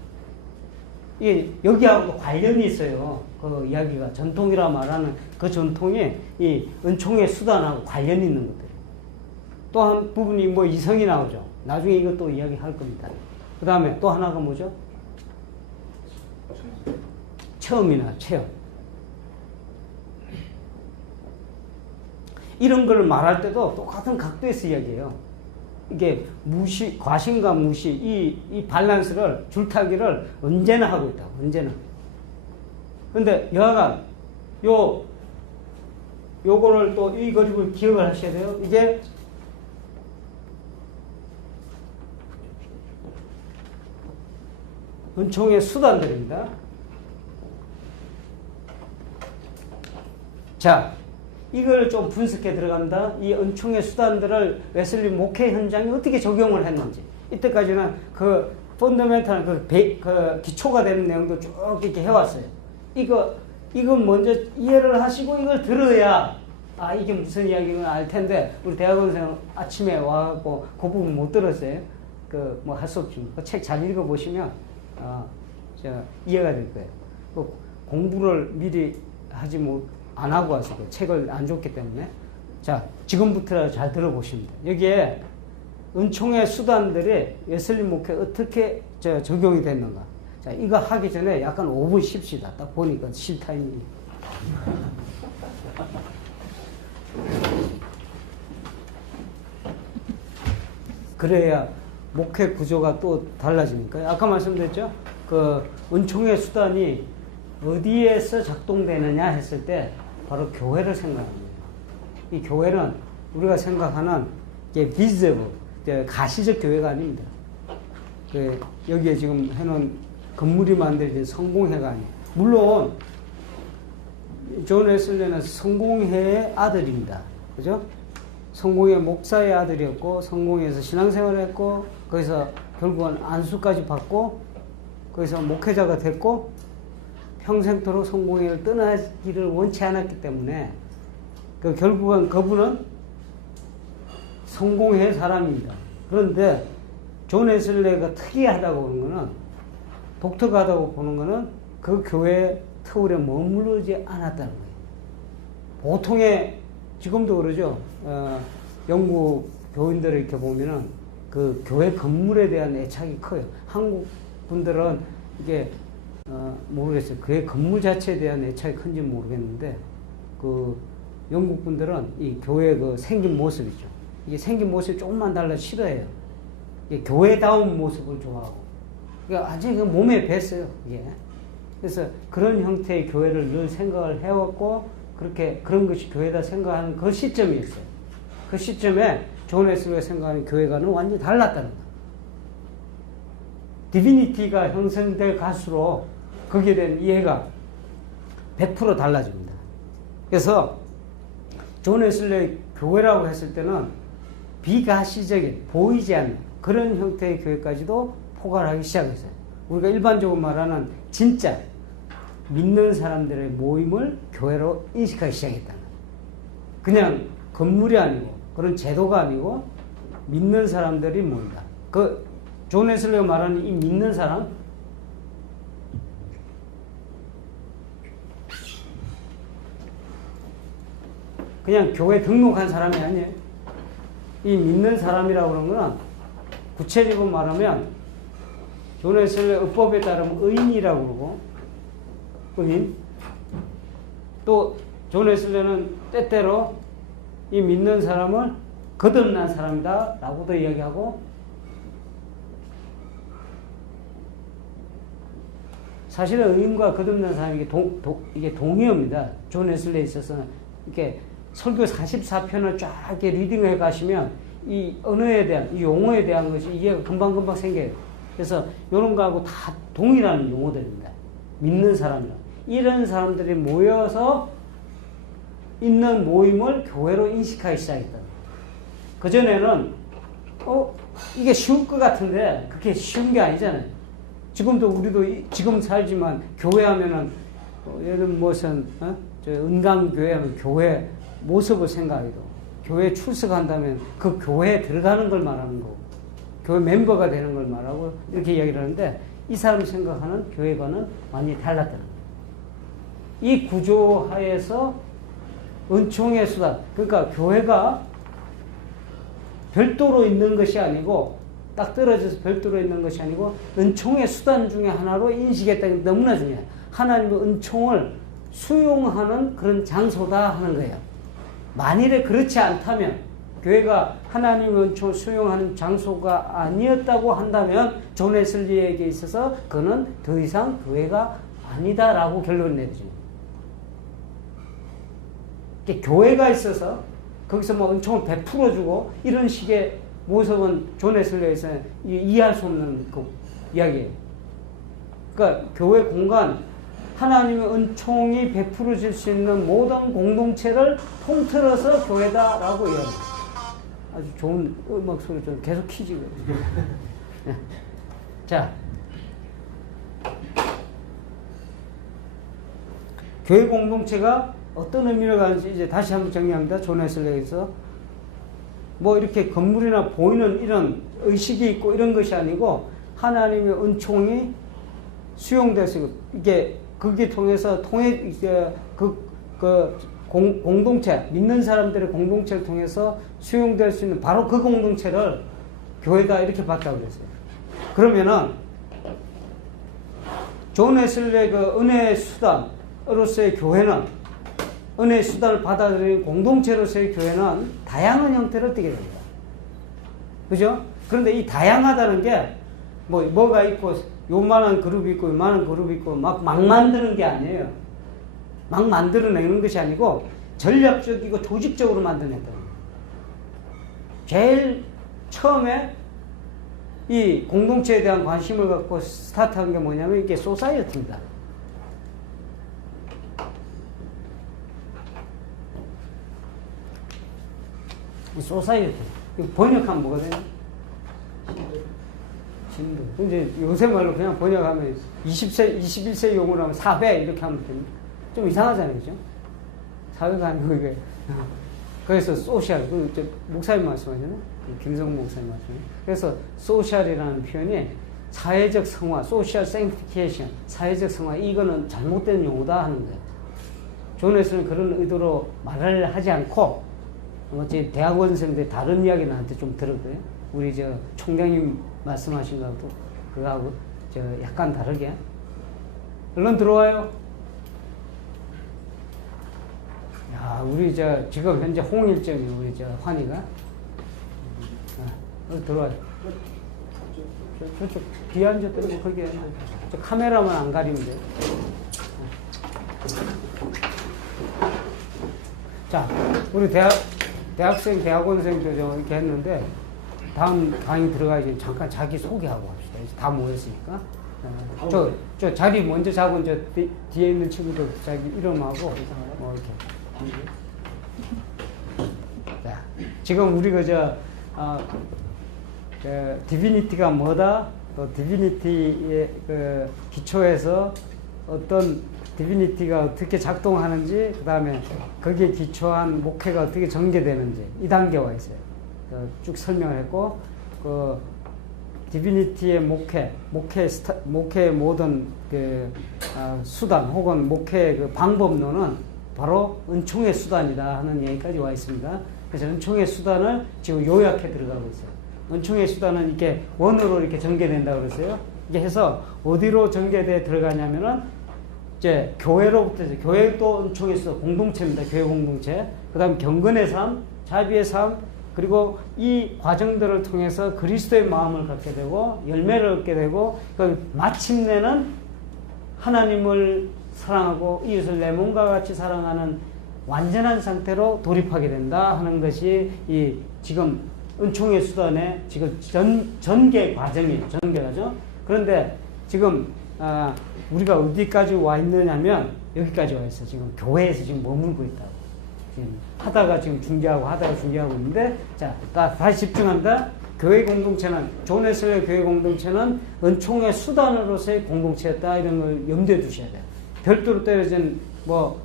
이게 여기하고 관련이 있어요. 그 이야기가 전통이라 말하는 그 전통이 이 은총의 수단하고 관련이 있는 것들이에요. 또 한 부분이 뭐 이성이 나오죠. 나중에 이것도 이야기할 겁니다. 그 다음에 또 하나가 뭐죠? 체험이나 체험. 이런 걸 말할 때도 똑같은 각도에서 이야기해요. 이게 무시, 과신과 무시, 이 밸런스를, 줄타기를 언제나 하고 있다고, 언제나. 근데 여하간, 요거를 또 이 그림을 기억을 하셔야 돼요. 이게 은총의 수단들입니다. 자, 이걸 좀 분석해 들어간다. 이 은총의 수단들을 웨슬리 목회 현장에 어떻게 적용을 했는지. 이때까지는 그 펀더멘탈 그 기초가 되는 내용도 쭉 이렇게 해왔어요. 이건 먼저 이해를 하시고 이걸 들어야 이게 무슨 이야기인가 알 텐데, 우리 대학원생 아침에 와갖고 그 부분 못 들었어요. 뭐 할 수 없지만 그 책 잘 읽어보시면 이해가 될 거예요. 그 공부를 미리 하지 안 하고 와서 그 책을 안 줬기 때문에. 자, 지금부터 잘 들어보십니다. 여기에 은총의 수단들이 웨슬리 목회에 어떻게 적용이 됐는가. 자, 이거 하기 전에 약간 5분 쉽시다. 딱 보니까 쉴 타이밍이. 그래야 목회 구조가 또 달라지니까요. 아까 말씀드렸죠? 그 은총의 수단이 어디에서 작동되느냐 했을 때 바로 교회를 생각합니다. 이 교회는 우리가 생각하는 이게 비즈블, 가시적 교회가 아닙니다. 여기에 지금 해놓은 건물이 만들어진 성공회가 아니에요. 물론 존 웨슬리는 성공회의 아들입니다. 그죠? 성공회 목사의 아들이었고, 성공회에서 신앙생활을 했고, 거기서 결국은 안수까지 받고, 거기서 목회자가 됐고, 평생토록 성공회를 떠나기를 원치 않았기 때문에, 결국은 그분은 성공회 사람입니다. 그런데, 존 웨슬레이가 특이하다고 보는 거는, 독특하다고 보는 거는 그 교회 터울에 머무르지 않았다는 거예요. 보통의, 지금도 그러죠. 영국 교인들을 이렇게 보면은 그 교회 건물에 대한 애착이 커요. 한국 분들은 이게, 모르겠어요. 교회 건물 자체에 대한 애착이 큰지 모르겠는데, 그 영국 분들은 이 교회 그 생긴 모습이죠. 이게 생긴 모습이 조금만 달라 싫어해요. 이게 교회다운 모습을 좋아하고. 그러니까 완전히 그 몸에 뱄어요, 이게. 그래서 그런 형태의 교회를 늘 생각을 해왔고, 그런 것이 교회다 생각하는 그 시점이었어요. 그 시점에 존 웨슬리가 생각하는 교회가는 완전히 달랐다는 거예요. 디비니티가 형성될 갈수록 거기에 대한 이해가 100% 달라집니다. 그래서 존 웨슬리의 교회라고 했을 때는 비가시적인, 보이지 않는 그런 형태의 교회까지도 포괄하기 시작했어요. 우리가 일반적으로 말하는 진짜 믿는 사람들의 모임을 교회로 인식하기 시작했다는 거예요. 그냥 건물이 아니고 그런 제도가 아니고 믿는 사람들이 모인다. 그 존 웨슬리가 말하는 이 믿는 사람, 그냥 교회 등록한 사람이 아니에요. 이 믿는 사람이라고 그러는 거는 구체적으로 말하면 존 웨슬리의 의법에 따르면 의인이라고 그러고, 의인. 또 존 웨슬리는 때때로 이 믿는 사람을 거듭난 사람이다 라고도 이야기하고, 사실은 의인과 거듭난 사람이 이게 동의어입니다. 존 웨슬리에 있어서는 이렇게 설교 44편을 쫙 이렇게 리딩해 가시면 이 언어에 대한, 이 용어에 대한 것이 이해가 금방금방 생겨요. 그래서 이런 거하고 다 동일한 용어들입니다. 믿는 사람이라. 이런 사람들이 모여서 있는 모임을 교회로 인식하기 시작했다. 그전에는, 이게 쉬울 것 같은데, 그게 쉬운 게 아니잖아요. 지금도 우리도 지금 살지만, 교회 하면은, 예를 들면 무슨, 은강교회 하면 교회 모습을 생각해도, 교회에 출석한다면 그 교회에 들어가는 걸 말하는 거고, 교회 멤버가 되는 걸 말하고, 이렇게 이야기를 하는데, 이 사람이 생각하는 교회관은 완전히 달랐다는 거예요. 이 구조 하에서 은총의 수단, 그러니까 교회가 별도로 있는 것이 아니고, 딱 떨어져서 별도로 있는 것이 아니고, 은총의 수단 중에 하나로 인식했다는 게 너무나 중요해요. 하나님의 은총을 수용하는 그런 장소다 하는 거예요. 만일에 그렇지 않다면, 교회가 하나님의 은총을 수용하는 장소가 아니었다고 한다면, 존 웨슬리에게 있어서 그는 더 이상 교회가 아니다라고 결론을 내리죠. 교회가 있어서 거기서 뭐 은총을 베풀어주고 이런 식의 모습은 존 웨슬리에서는 이해할 수 없는 그 이야기예요. 그러니까 교회 공간, 하나님의 은총이 베풀어질 수 있는 모든 공동체를 통틀어서 교회다라고 이야기해요. 아주 좋은 음악 소리 좀 계속 키지. 자, 교회 공동체가 어떤 의미를 가는지 이제 다시 한번 정리합니다. 존 웨슬리에서 뭐 이렇게 건물이나 보이는 이런 의식이 있고 이런 것이 아니고, 하나님의 은총이 수용될 수 있고, 이게 거기 통해서 공동체, 믿는 사람들의 공동체를 통해서 수용될 수 있는 바로 그 공동체를 교회다 이렇게 봤다고 그랬어요. 그러면은 존 웨슬리의 그 은혜의 수단으로서의 교회는, 은혜의 수단을 받아들인 공동체로서의 교회는 다양한 형태를 띠게 됩니다. 그죠? 그런데 이 다양하다는 게 뭐가 있고, 요만한 그룹이 있고, 요만한 그룹이 있고, 막 만드는 게 아니에요. 막 만들어내는 것이 아니고, 전략적이고 조직적으로 만들어냈다는 거예요. 제일 처음에 이 공동체에 대한 관심을 갖고 스타트한 게 뭐냐면, 이게 소사이어티입니다. 소사이어티. 번역하면 뭐가 되나? 신도. 이제 요새 말로 그냥 번역하면 21세 용어로 하면 사회 이렇게 하면 됩니다. 좀 이상하잖아요, 그죠? 사회가 아니고 이게. 그래서 소셜, 목사님 말씀하셨네? 김성국 목사님 말씀하셨네? 그래서 소셜이라는 표현이 사회적 성화, 소셜 생티피케이션, 사회적 성화, 이거는 잘못된 용어다 하는 거예요. 존 웨슬리는 그런 의도로 말을 하지 않고, 어찌 대학원생들 다른 이야기 나한테 좀 들었거든요. 우리 총장님 말씀하신 거하고, 그거하고, 약간 다르게. 얼른 들어와요. 야, 우리 지금 현재 홍일점이 우리 환희가. 들어와요. 저쪽 뒤에 앉았더니 거기에 저 카메라만 안 가리면 돼. 자, 우리 대학생, 대학원생도 이렇게 했는데 다음 강의 들어가야지 잠깐 자기 소개하고 합시다. 이제 다 모였으니까. 저 자리 먼저 잡은 뒤에 있는 친구들 자기 이름하고 이렇게. 자, 지금 우리 디비니티가 뭐다? 또 디비니티의 기초에서 어떤 디비니티가 어떻게 작동하는지, 그 다음에 거기에 기초한 목회가 어떻게 전개되는지 이 단계와 있어요. 쭉 설명을 했고, 디비니티의 목회의 모든 수단 혹은 목회의 방법론은 바로 은총의 수단이다 하는 얘기까지 와 있습니다. 그래서 은총의 수단을 지금 요약해 들어가고 있어요. 은총의 수단은 이렇게 원으로 이렇게 전개된다고 그랬어요. 이게 해서 어디로 전개돼 들어가냐면은 이제 교회로부터, 교회도 은총의 수단, 공동체입니다. 교회 공동체. 그 다음 경건의 삶, 자비의 삶, 그리고 이 과정들을 통해서 그리스도의 마음을 갖게 되고 열매를 얻게 되고, 마침내는 하나님을 사랑하고 이웃을 내 몸과 같이 사랑하는 완전한 상태로 돌입하게 된다 하는 것이 이 지금 은총의 수단의 지금 전개 과정이에요. 전개가죠. 그런데 지금 우리가 어디까지 와 있느냐면 여기까지 와 있어. 지금 교회에서 지금 머물고 있다고. 지금 하다가 지금 중계하고 있는데, 자, 다시 집중한다. 교회 공동체는, 존 웨슬리의 교회 공동체는 은총의 수단으로서의 공동체였다. 이런 걸 염두에 두셔야 돼요. 별도로 떨어진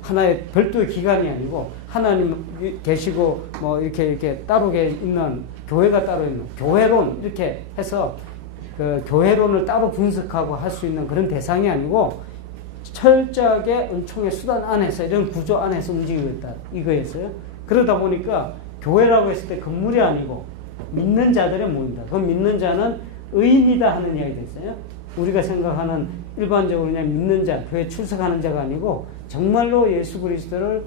하나의 별도의 기관이 아니고, 하나님 계시고, 이렇게 따로 있는, 교회가 따로 있는, 교회론, 이렇게 해서, 교회론을 따로 분석하고 할 수 있는 그런 대상이 아니고, 철저하게 은총의 수단 안에서, 이런 구조 안에서 움직이고 있다. 이거였어요. 그러다 보니까, 교회라고 했을 때 건물이 아니고, 믿는 자들의 모임이다. 그 믿는 자는 의인이다 하는 이야기가 있어요. 우리가 생각하는 일반적으로 그냥 믿는 자, 교회 출석하는 자가 아니고 정말로 예수 그리스도를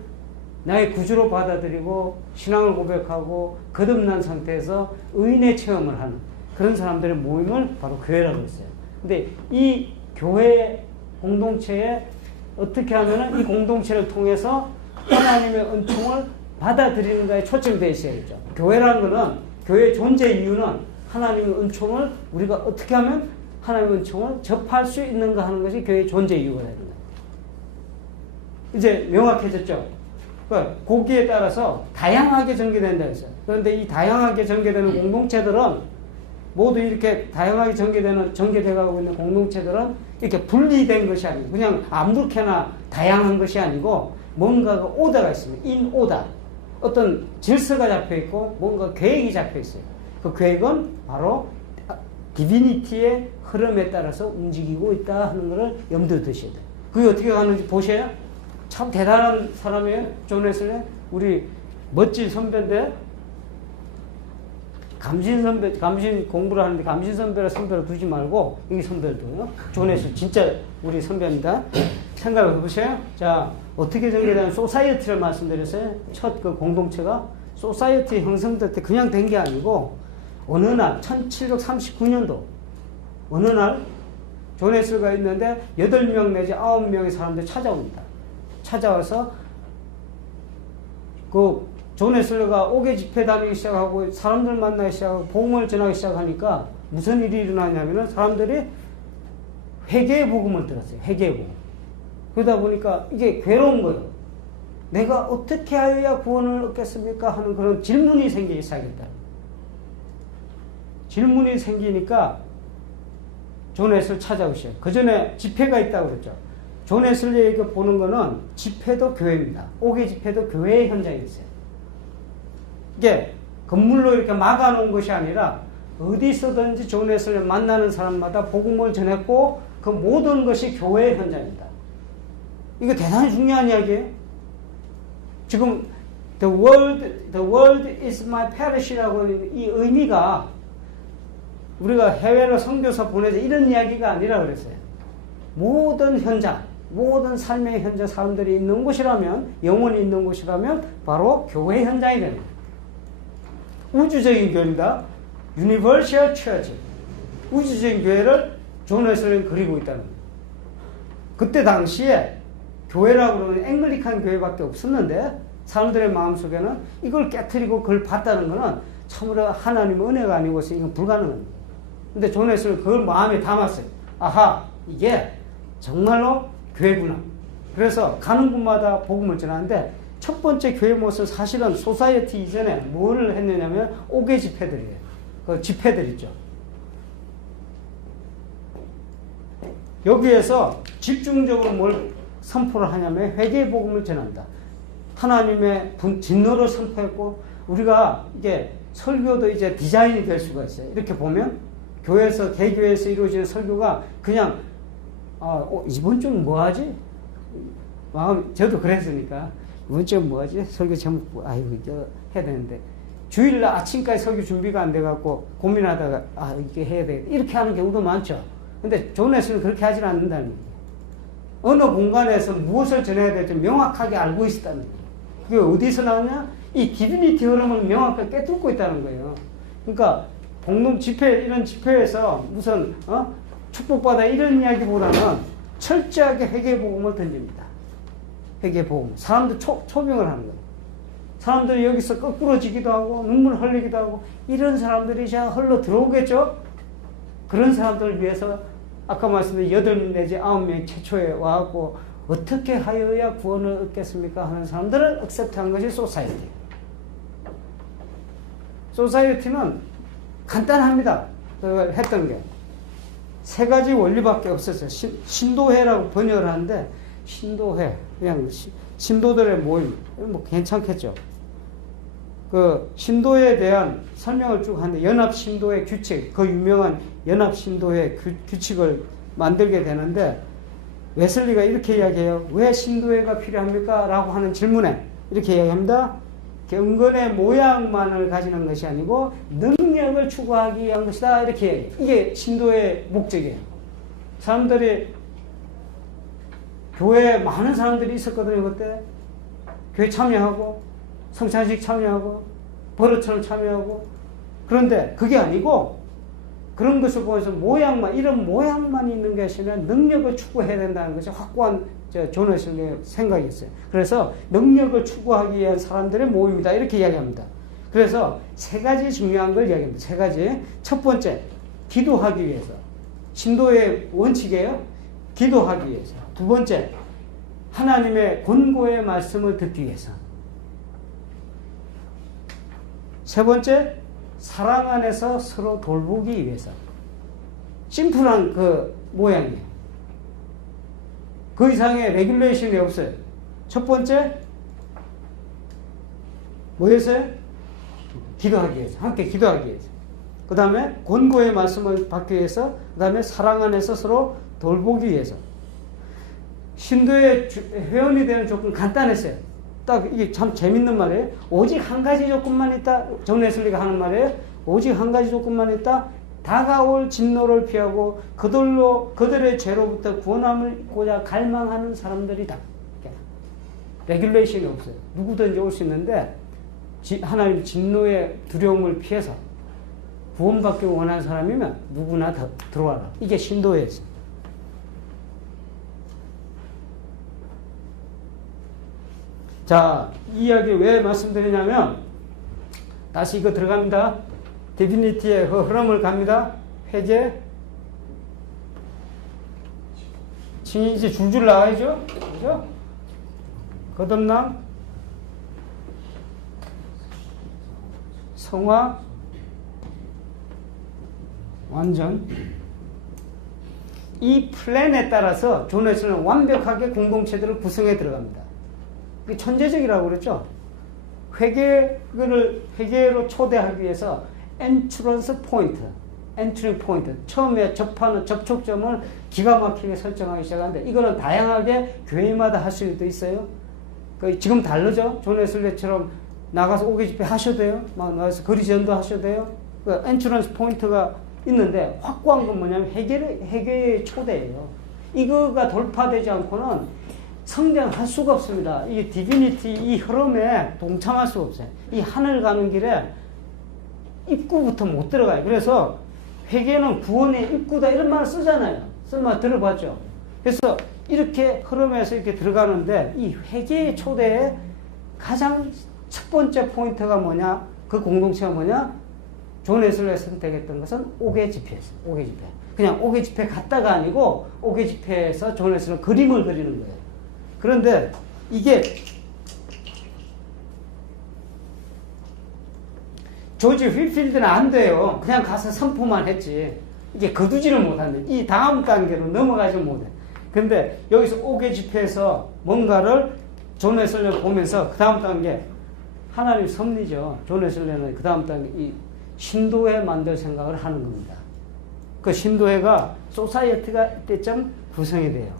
나의 구주로 받아들이고 신앙을 고백하고 거듭난 상태에서 의인의 체험을 하는 그런 사람들의 모임을 바로 교회라고 했어요. 근데 이 교회 공동체에 어떻게 하면은 이 공동체를 통해서 하나님의 은총을 받아들이는가에 초점되어 있어야겠죠. 교회라는 거는, 교회의 존재 이유는 하나님의 은총을 우리가 어떻게 하면 하나님의 은총을 접할 수 있는가 하는 것이 교회의 존재 이유가 되는 거예요. 이제 명확해졌죠? 거기에 따라서 다양하게 전개된다 했어요. 그런데 이 다양하게 전개되는 공동체들은 모두 이렇게 다양하게 전개되어가고 있는 공동체들은 이렇게 분리된 것이 아니고 그냥 아무렇게나 다양한 것이 아니고 뭔가가 오더가 있습니다. 인 오더. 어떤 질서가 잡혀 있고 뭔가 계획이 잡혀 있어요. 그 계획은 바로 디비니티의 흐름에 따라서 움직이고 있다 하는 것을 염두에 두셔야 돼요. 그게 어떻게 가는지 보셔야 참 대단한 사람이에요. 존 웨슬리. 우리 멋진 선배인데, 감신 공부를 하는데 감신 선배로 두지 말고 여기 선배를 둬요. 존 웨슬리 진짜 우리 선배입니다. 생각을 해보세요. 자, 어떻게 전개되는 소사이어티를 말씀드렸어요. 첫 그 공동체가 소사이어티 형성될 때 그냥 된 게 아니고 어느 날 1739년도 어느 날 존 웨슬리가 있는데 8명 내지 9명의 사람들이 찾아옵니다. 찾아와서 그 존 웨슬리가 옥외 집회 다니기 시작하고 사람들 만나기 시작하고 복음을 전하기 시작하니까 무슨 일이 일어나냐면은 사람들이 회개의 복음을 들었어요. 회개의 복음. 그러다 보니까 이게 괴로운 거예요. 내가 어떻게 하여야 구원을 얻겠습니까? 하는 그런 질문이 생기기 시작했다. 질문이 생기니까 존 웨슬리를 찾아오셔요. 그 전에 집회가 있다고 그랬죠. 존 웨슬리에게 보는 거는 집회도 교회입니다. 옥외 집회도 교회의 현장이 있어요. 이게 건물로 이렇게 막아놓은 것이 아니라 어디서든지 존 웨슬리를 만나는 사람마다 복음을 전했고 그 모든 것이 교회의 현장입니다. 이거 대단히 중요한 이야기예요. 지금 the world is my parish라고 하는 이 의미가 우리가 해외로 선교사 보내자 이런 이야기가 아니라 그랬어요. 모든 현장, 모든 삶의 현장 사람들이 있는 곳이라면, 영혼이 있는 곳이라면 바로 교회 현장이 됩니다. 우주적인 교회입니다. Universal Church. 우주적인 교회를 존 웨슬리는 그리고 있다는 거예요. 그때 당시에 교회라고 그러면 앵글리칸 교회밖에 없었는데 사람들의 마음속에는 이걸 깨트리고 그걸 봤다는 것은 참으로 하나님의 은혜가 아니고서 이건 불가능합니다. 근데 존 웨슬리는 그걸 마음에 담았어요. 아하, 이게 정말로 교회구나. 그래서 가는 곳마다 복음을 전하는데 첫 번째 교회 모습은 사실은 소사이어티 이전에 뭐를 했느냐면 옥외 집회들이에요. 그 집회들 있죠. 여기에서 집중적으로 뭘 선포를 하냐면 회개의 복음을 전한다. 하나님의 진노를 선포했고 우리가 이게 설교도 이제 디자인이 될 수가 있어요. 이렇게 보면 교회에서 개교회에서 이루어지는 설교가 그냥 이번 주는 뭐 하지? 저도 그랬으니까 이번 주는 뭐 하지? 설교 제목 이거 해야 되는데 주일날 아침까지 설교 준비가 안 돼갖고 고민하다가 이게 해야 돼 이렇게 하는 경우도 많죠. 근데 존 웨슬리는 그렇게 하질 않는다는 거예요. 어느 공간에서 무엇을 전해야 될지 명확하게 알고 있었다는 거예요. 그게 어디서 나오냐? 이 디비니티 흐름을 명확하게 깨뚫고 있다는 거예요. 그러니까 공동 집회 이런 집회에서 무슨 축복받아 이런 이야기보다는 철저하게 회개 복음을 던집니다. 회개 복음. 사람들 초빙을 하는 거예요. 사람들이 여기서 거꾸러지기도 하고 눈물 흘리기도 하고 이런 사람들이 이제 흘러 들어오겠죠. 그런 사람들을 위해서 아까 말씀드린 8 내지 9명 최초에 와갖고 어떻게 하여야 구원을 얻겠습니까? 하는 사람들을 액셉트한 것이 소사이어티. 소사이어티는 간단합니다. 했던 게. 3가지 원리밖에 없었어요. 신도회라고 번역을 하는데, 신도회, 그냥 신도들의 모임, 뭐 괜찮겠죠. 그 신도에 대한 설명을 쭉 하는데, 연합신도의 규칙, 그 유명한 연합신도의 규칙을 만들게 되는데, 웨슬리가 이렇게 이야기해요. 왜 신도회가 필요합니까? 라고 하는 질문에 이렇게 이야기합니다. 경건의 모양만을 가지는 것이 아니고 능력을 추구하기 위한 것이다. 이렇게 얘기해요. 이게 신도의 목적이에요. 사람들이 교회에 많은 사람들이 있었거든요. 그때 교회 참여하고 성찬식 참여하고 버릇처럼 참여하고 그런데 그게 아니고 그런 것을 보면서 이런 모양만 있는 것이 아니라 능력을 추구해야 된다는 것이 확고한 존 웨슬리의 생각이었어요. 그래서 능력을 추구하기 위한 사람들의 모임이다. 이렇게 이야기합니다. 그래서 3가지 중요한 걸 이야기합니다. 3가지. 첫 번째, 기도하기 위해서. 신도의 원칙이에요. 기도하기 위해서. 2번째, 하나님의 권고의 말씀을 듣기 위해서. 3번째, 사랑 안에서 서로 돌보기 위해서. 심플한 그 모양이에요. 그 이상의 레귤레이션이 없어요. 첫 번째, 뭐였어요? 기도하기 위해서. 함께 기도하기 위해서. 그 다음에 권고의 말씀을 받기 위해서. 그 다음에 사랑 안에서 서로 돌보기 위해서. 신도의 회원이 되는 조건 간단했어요. 딱 이게 참 재밌는 말이에요. 오직 한 가지 조건만 있다. 존 웨슬리가 하는 말이에요. 오직 한 가지 조건만 있다. 다가올 진노를 피하고 그들의 죄로부터 구원하고자 갈망하는 사람들이다. 레귤레이션이 없어요. 누구든지 올 수 있는데 하나님 진노의 두려움을 피해서 구원받기 원하는 사람이면 누구나 들어와라. 이게 신도예요. 자, 이 이야기 왜 말씀드리냐면 다시 이거 들어갑니다. 디비니티의 흐름을 갑니다. 회개, 증인이 줄줄 나와야죠. 그죠? 거듭남, 성화 완전. 이 플랜에 따라서 존 웨슬리는 완벽하게 공동체들을 구성해 들어갑니다. 이게 천재적이라고 그랬죠. 회계로 초대하기 위해서 엔트런스 포인트, 엔트리 포인트, 처음에 접하는 접촉점을 기가 막히게 설정하기 시작하는데, 이거는 다양하게 교회마다 할 수도 있어요. 지금 다르죠. 존 웨슬리처럼 나가서 오개 집회 하셔도 돼요. 막 나가서 거리전도 하셔도 돼요. 엔트런스 포인트가 있는데, 확고한 건 뭐냐면 회계의 초대예요. 이거가 돌파되지 않고는 성장할 수가 없습니다. 이 디비니티, 이 흐름에 동참할 수가 없어요. 이 하늘 가는 길에 입구부터 못 들어가요. 그래서 회계는 구원의 입구다, 이런 말을 쓰잖아요. 쓴 말 들어봤죠. 그래서 이렇게 흐름에서 이렇게 들어가는데, 이 회계의 초대에 가장 첫 번째 포인트가 뭐냐, 그 공동체가 뭐냐, 존 웨슬리가 선택했던 것은 옥외 집회였어요. 옥외 집회. 그냥 옥외 집회 갔다가 아니고, 옥외 집회에서 존 웨슬리는 그림을 그리는 거예요. 그런데 이게 조지 휠필드는 안 돼요. 그냥 가서 선포만 했지. 이게 거두지를 못하는, 이 다음 단계로 넘어가지 못해. 근데 여기서 옥외 집회에서 뭔가를 존 웨슬리를 보면서 그 다음 단계, 하나님 섭리죠. 존 웨슬리는 그 다음 단계, 이 신도회 만들 생각을 하는 겁니다. 그 신도회가 소사이어티가 이때쯤 구성이 돼요.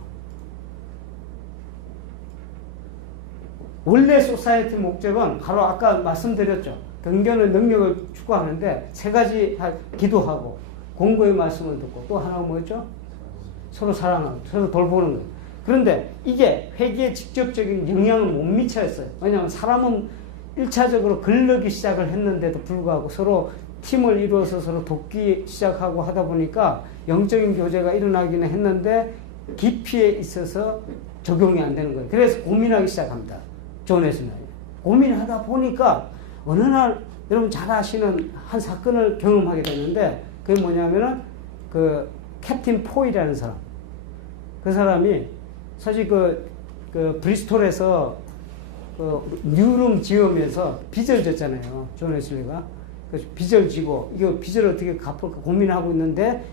원래 소사이어티 목적은 바로 아까 말씀드렸죠. 등교는 능력을 추구하는데 세 가지 기도하고 공고의 말씀을 듣고 또 하나가 뭐였죠? 서로 사랑하고 서로 돌보는 거예요. 그런데 이게 회계에 직접적인 영향을 못 미쳤어요. 왜냐하면 사람은 1차적으로 걸르기 시작을 했는데도 불구하고 서로 팀을 이루어서 서로 돕기 시작하고 하다 보니까 영적인 교제가 일어나기는 했는데 깊이에 있어서 적용이 안 되는 거예요. 그래서 고민하기 시작합니다. 존 웨슬리. 고민하다 보니까 어느 날 여러분 잘 아시는 한 사건을 경험하게 되는데, 그게 뭐냐면은 그 캡틴 포이라는 사람. 그 사람이 사실 그 브리스톨에서 그 뉴룸 지으면서 빚을 졌잖아요. 존 웨슬리가. 그래서 빚을 지고 이거 빚을 어떻게 갚을까 고민하고 있는데,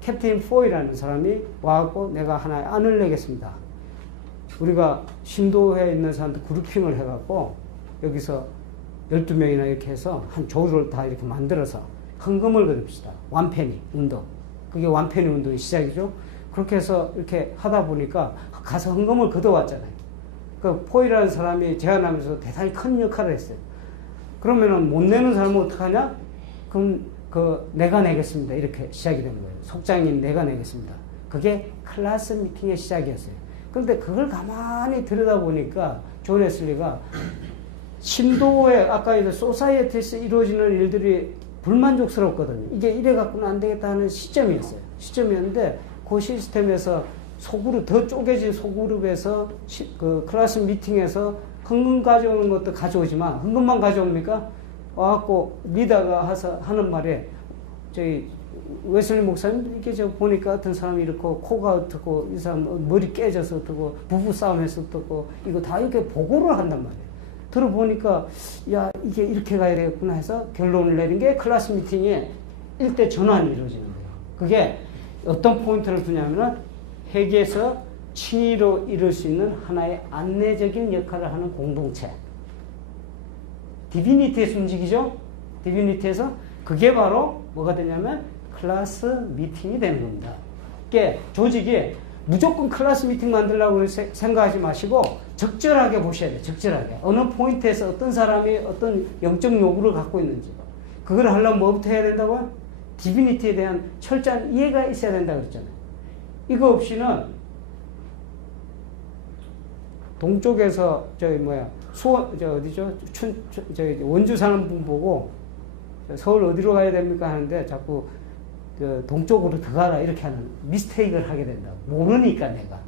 캡틴 포이라는 사람이 와갖고 내가 하나 안을 내겠습니다. 우리가 신도회에 있는 사람들 그룹핑을 해갖고 여기서 12명이나 이렇게 해서 한 조를 다 이렇게 만들어서 헌금을 거둡시다. 완페니 운동. 그게 완페니 운동의 시작이죠. 그렇게 해서 이렇게 하다 보니까 가서 헌금을 거둬왔잖아요. 그 포이라는 사람이 제안하면서 대단히 큰 역할을 했어요. 그러면은 못 내는 사람은 어떡하냐? 그럼 내가 내겠습니다. 이렇게 시작이 된 거예요. 속장인 내가 내겠습니다. 그게 클래스 미팅의 시작이었어요. 그런데 그걸 가만히 들여다보니까 존 웨슬리가 신도에 아까 이제 소사이어티에서 이루어지는 일들이 불만족스럽거든요. 이게 이래갖고는 안 되겠다 하는 시점이었어요. 시점이었는데 그 시스템에서 소그룹, 더 쪼개진 소그룹에서 그 클래스 미팅에서 헌금 가져오는 것도 가져오지만 헌금만 가져옵니까? 와갖고 리더가 하는 말에 저희 웨슬리 목사님 이렇게 저 보니까 어떤 사람이 이렇게 코가 어떻고 이 사람 머리 깨져서 어떻고 부부 싸움에서 어떻고 이거 다 이렇게 보고를 한단 말이에요. 들어보니까 야 이게 이렇게 가야 되겠구나 해서 결론을 내린 게 클래스 미팅에 일대 전환이 이루어지는 거예요. 그게 어떤 포인트를 두냐면은 회계에서 칭의로 이룰 수 있는 하나의 안내적인 역할을 하는 공동체. 디비니티에서 움직이죠? 디비니티에서 그게 바로 뭐가 되냐면 클래스 미팅이 되는 겁니다. 그게 조직이 무조건 클래스 미팅 만들려고 생각하지 마시고 적절하게 보셔야 돼요. 적절하게. 어느 포인트에서 어떤 사람이 어떤 영적 요구를 갖고 있는지. 그걸 하려면 뭐부터 해야 된다고요? 디비니티에 대한 철저한 이해가 있어야 된다고 그랬잖아요. 이거 없이는 동쪽에서 원주 사는 분 보고 서울 어디로 가야 됩니까 하는데 자꾸 동쪽으로 더 가라 이렇게 하는 미스테이크를 하게 된다고. 모르니까 내가.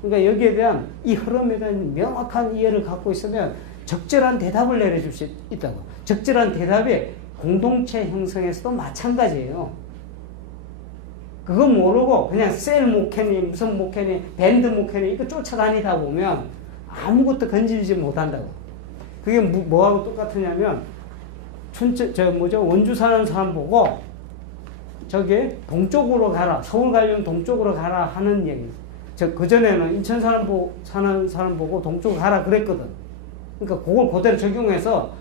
그러니까 여기에 대한 이 흐름에 대한 명확한 이해를 갖고 있으면 적절한 대답을 내려줄 수 있다고. 적절한 대답이 공동체 형성에서도 마찬가지예요. 그거 모르고 그냥 셀 목회니 무슨 목회니 밴드 목회니 이거 쫓아다니다 보면 아무것도 건지지 못한다고. 그게 뭐하고 똑같으냐면 원주 사는 사람 보고 저기 동쪽으로 가라, 서울 가려면 동쪽으로 가라 하는 얘기. 그전에는 인천 사는 사람 보고 동쪽으로 가라 그랬거든. 그러니까 그걸 그대로 적용해서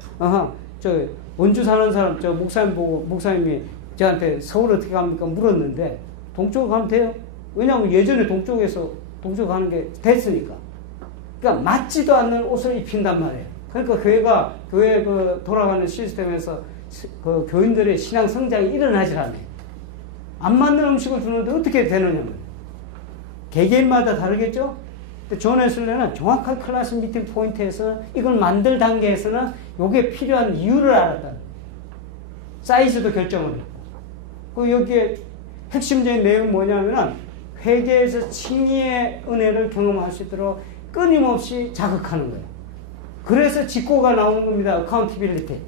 원주 사는 사람 목사님 보고 목사님이 저한테 서울 어떻게 갑니까 물었는데 동쪽으로 가면 돼요. 왜냐하면 예전에 동쪽에서 동쪽 가는 게 됐으니까. 그러니까 맞지도 않는 옷을 입힌단 말이에요. 그러니까 교회 돌아가는 시스템에서 그 교인들의 신앙 성장이 일어나질 않아요. 안 맞는 음식을 주는데 어떻게 되느냐. 개개인마다 다르겠죠? 근데 존 웨슬리는 정확한 클래스 미팅 포인트에서 이걸 만들 단계에서는 이게 필요한 이유를 알았다. 사이즈도 결정을 했고. 그 여기에 핵심적인 내용은 뭐냐면은 회개에서 칭의의 은혜를 경험할 수 있도록 끊임없이 자극하는 거예요. 그래서 직고가 나오는 겁니다. accountability.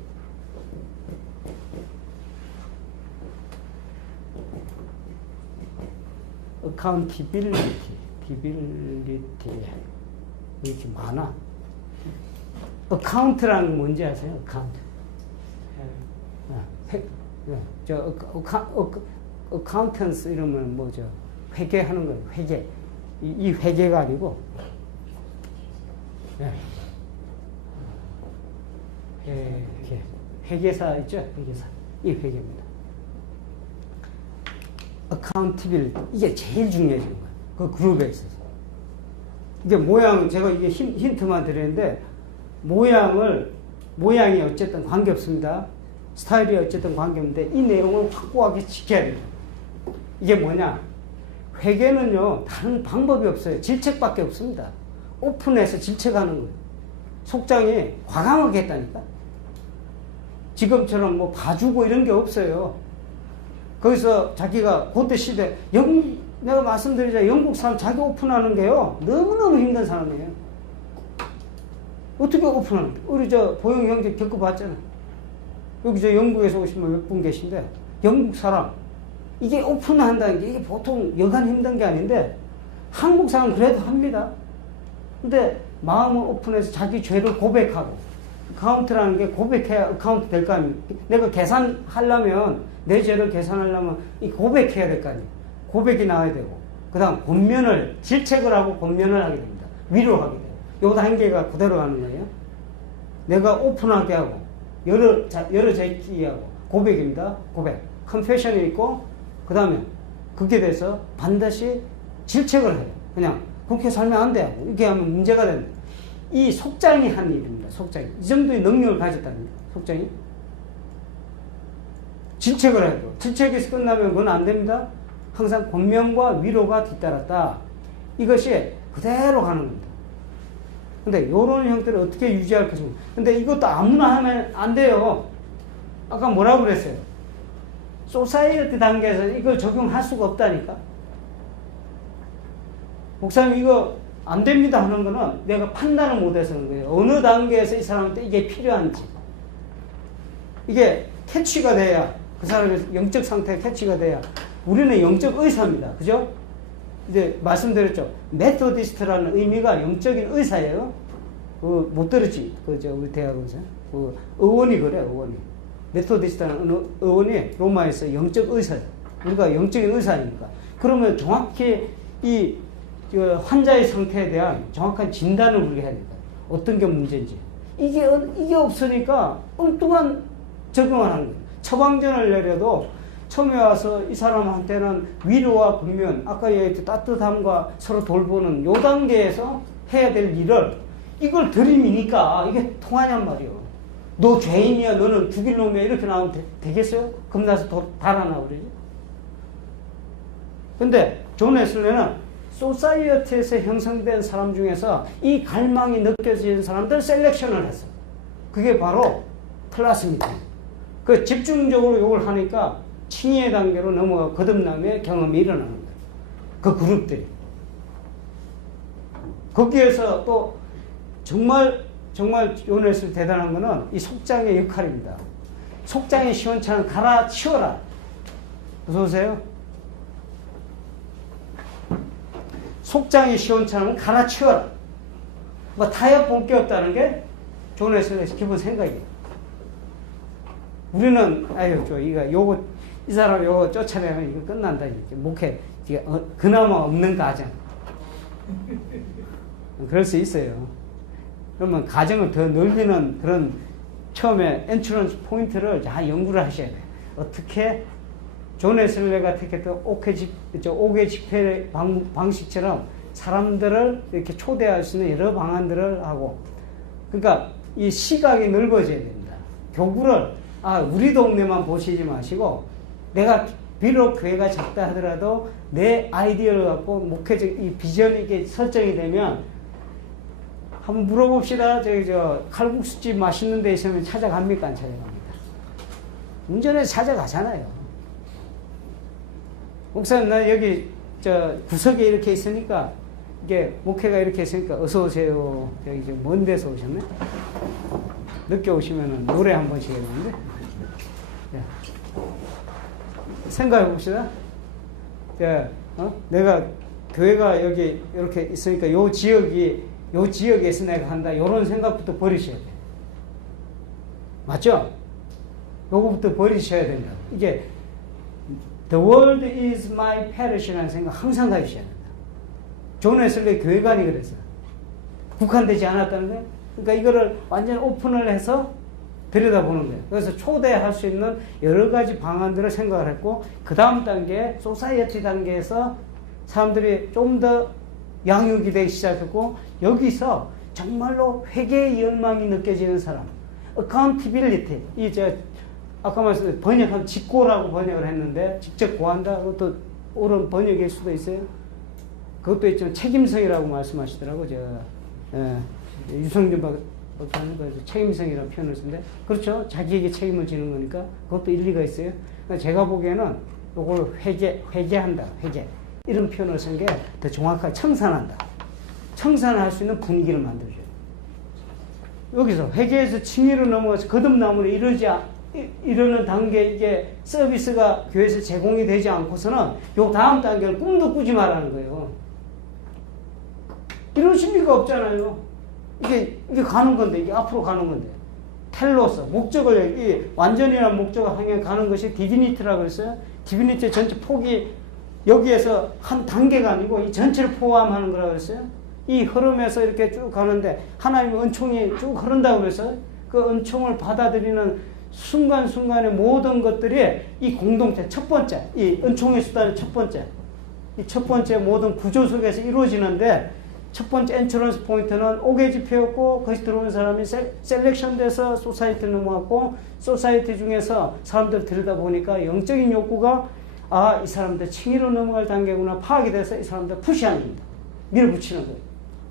accountability. 왜 이렇게 많아? account라는 건 뭔지 아세요? account. accountants 이러면 뭐죠? 회계하는 거예요. 회계. 이 회계가 아니고, 회계사 있죠? 회계사. 이 회계입니다. accountability. 이게 제일 중요해진 거예요. 그 그룹에 있어서. 이게 제가 이게 힌트만 드리는데, 모양이 어쨌든 관계없습니다. 스타일이 어쨌든 관계없는데, 이 내용을 확고하게 지켜야 돼요. 이게 뭐냐? 회계는요, 다른 방법이 없어요. 질책밖에 없습니다. 오픈해서 질책하는 거예요. 속장이 과감하게 했다니까? 지금처럼 뭐 봐주고 이런 게 없어요. 거기서 자기가 그때 시대, 내가 말씀드리자, 영국 사람 자기 오픈하는 게요, 너무너무 힘든 사람이에요. 어떻게 오픈하는 거예요? 우리 보영 형제 겪어봤잖아. 여기 영국에서 오신 분 몇 분 계신데, 영국 사람, 이게 오픈한다는 게 이게 보통 여간 힘든 게 아닌데 한국 사람은 그래도 합니다. 근데 마음을 오픈해서 자기 죄를 고백하고, 카운트라는 게 고백해야 카운트 될 거 아닙니까? 내가 계산하려면, 내 죄를 계산하려면 이 고백해야 될 거 아니에요. 고백이 나와야 되고, 그 다음 질책을 하고 권면을 하게 됩니다. 위로하게 돼요. 요 단계가 그대로 가는 거예요. 내가 오픈하게 하고, 여러 제기하고, 고백입니다. 고백. 컨페션이 있고, 그 다음에 그게 돼서 반드시 질책을 해요. 그냥 그렇게 살면 안 돼요. 이렇게 하면 문제가 된다. 이 속장이 한 일입니다. 속장이. 이 정도의 능력을 가졌답니다. 속장이. 질책을 해도. 질책에서 끝나면 그건 안 됩니다. 항상 권면과 위로가 뒤따랐다. 이것이 그대로 가는 겁니다. 근데 이런 형태를 어떻게 유지할 것인가. 근데 이것도 아무나 하면 안 돼요. 아까 뭐라고 그랬어요? 소사이어티 단계에서 이걸 적용할 수가 없다니까. 목사님 이거 안 됩니다 하는 거는 내가 판단을 못해서 그런 거예요. 어느 단계에서 이 사람한테 이게 필요한지. 이게 캐치가 돼야, 그 사람의 영적 상태가 캐치가 돼야. 우리는 영적 의사입니다. 그죠? 이제 말씀드렸죠. 메토디스트라는 의미가 영적인 의사예요. 못 들었지? 우리 대학에서. 의원이 그래, 의원이. 메토디스트라는 의원이 로마에서 영적 의사예요. 우리가 영적인 의사니까. 그러면 정확히 이 환자의 상태에 대한 정확한 진단을 우리가 해야 됩니다. 어떤 게 문제인지. 이게 없으니까 엉뚱한 적용을 하는 거예요. 처방전을 내려도 처음에 와서 이 사람한테는 위로와 권면, 아까 얘기했던 따뜻함과 서로 돌보는 요 단계에서 해야 될 일을 이걸 들이미니까 이게 통하냔 말이에요. 너 죄인이야, 너는 죽일 놈이야, 이렇게 나오면 되겠어요? 겁나서 더 달아나 그러지? 근데 존 웨슬리는 소사이어티에서 형성된 사람 중에서 이 갈망이 느껴지는 사람들 셀렉션을 했어. 그게 바로 클래스입니다. 그 집중적으로 이걸 하니까 칭의의 단계로 넘어가 거듭남의 경험이 일어나는 거예요. 그 그룹들이. 거기에서 또 정말 존 웨슬리 대단한 거는 이 속장의 역할입니다. 속장의 시원찮은 갈아치워라. 어서 오세요. 속장이 시원찮으면 갈아치워라. 뭐 타협 볼 게 없다는 게 존 웨슬리의 기본 생각이에요. 우리는 아유 이거 이 사람 요거 쫓아내면 이거 끝난다 이렇게 목회 이게 그나마 없는 가정 그럴 수 있어요. 그러면 가정을 더 넓히는 그런 처음에 엔트런스 포인트를 다 연구를 하셔야 돼요. 어떻게 존 웨슬리가 택했던 옥외 집회 방식처럼 사람들을 이렇게 초대할 수 있는 여러 방안들을 하고, 그러니까 이 시각이 넓어져야 됩니다. 교구를 우리 동네만 보시지 마시고, 내가 비록 교회가 작다 하더라도 내 아이디어를 갖고 목회적 이 비전이 이게 설정이 되면 한번 물어봅시다. 칼국수집 맛있는 데 있으면 찾아갑니까? 안 찾아갑니까? 운전해서 찾아가잖아요. 목사님, 나 여기 구석에 이렇게 있으니까, 이게 목회가 이렇게 있으니까 어서 오세요. 여기 먼 데서 오셨네? 늦게 오시면 노래 한 번씩 해야 되는데. 생각해 봅시다. 내가 교회가 여기 이렇게 있으니까 요 지역에서 내가 한다. 요런 생각부터 버리셔야 돼요. 맞죠? 요거부터 버리셔야 된다. 이게 The world is my parish라는 생각 항상 가지셔야 된다. 존 웨슬리 교회관이 그랬어요. 국한되지 않았다는 거예요. 그러니까 이거를 완전 오픈을 해서 들여다보는 거예요. 그래서 초대할 수 있는 여러 가지 방안들을 생각을 했고, 그 다음 단계, 소사이어티 단계에서 사람들이 좀 더 양육이 되기 시작했고, 여기서 정말로 회개의 열망이 느껴지는 사람, accountability, 아까 말씀드린 번역한 직고라고 번역을 했는데, 직접 고한다? 그것도 옳은 번역일 수도 있어요. 그것도 있지만 책임성이라고 말씀하시더라고. 유성준 박사는 책임성이라는 표현을 쓰는데, 그렇죠. 자기에게 책임을 지는 거니까 그것도 일리가 있어요. 그러니까 제가 보기에는 이걸 회개한다. 회개. 이런 표현을 쓴 게 더 정확하게 청산한다. 청산할 수 있는 분위기를 만들어줘요. 여기서 회개에서 칭의로 넘어가서 거듭남으로 이르는 단계, 이게 서비스가 교회에서 제공이 되지 않고서는 요 다음 단계를 꿈도 꾸지 말라는 거예요. 이런 심리가 없잖아요. 이게 가는 건데, 이게 앞으로 가는 건데. 텔로서, 목적을, 완전이란 목적을 향해 가는 것이 디비니티라고 그랬어요. 디비니티의 전체 폭이 여기에서 한 단계가 아니고 이 전체를 포함하는 거라고 그랬어요. 이 흐름에서 이렇게 쭉 가는데 하나님의 은총이 쭉 흐른다고 그랬어요. 그 은총을 받아들이는 순간순간의 모든 것들이 이 공동체, 첫 번째, 이 은총의 수단의 첫 번째, 이 첫 번째 모든 구조 속에서 이루어지는데, 첫 번째 엔트런스 포인트는 옥외 집회였고, 거기 들어오는 사람이 셀렉션 돼서 소사이티를 넘어갔고, 소사이티 중에서 사람들 들여다보니까 영적인 욕구가 이 사람들 칭의로 넘어갈 단계구나 파악이 돼서 이 사람들 푸시하는 겁니다. 밀어붙이는 거예요.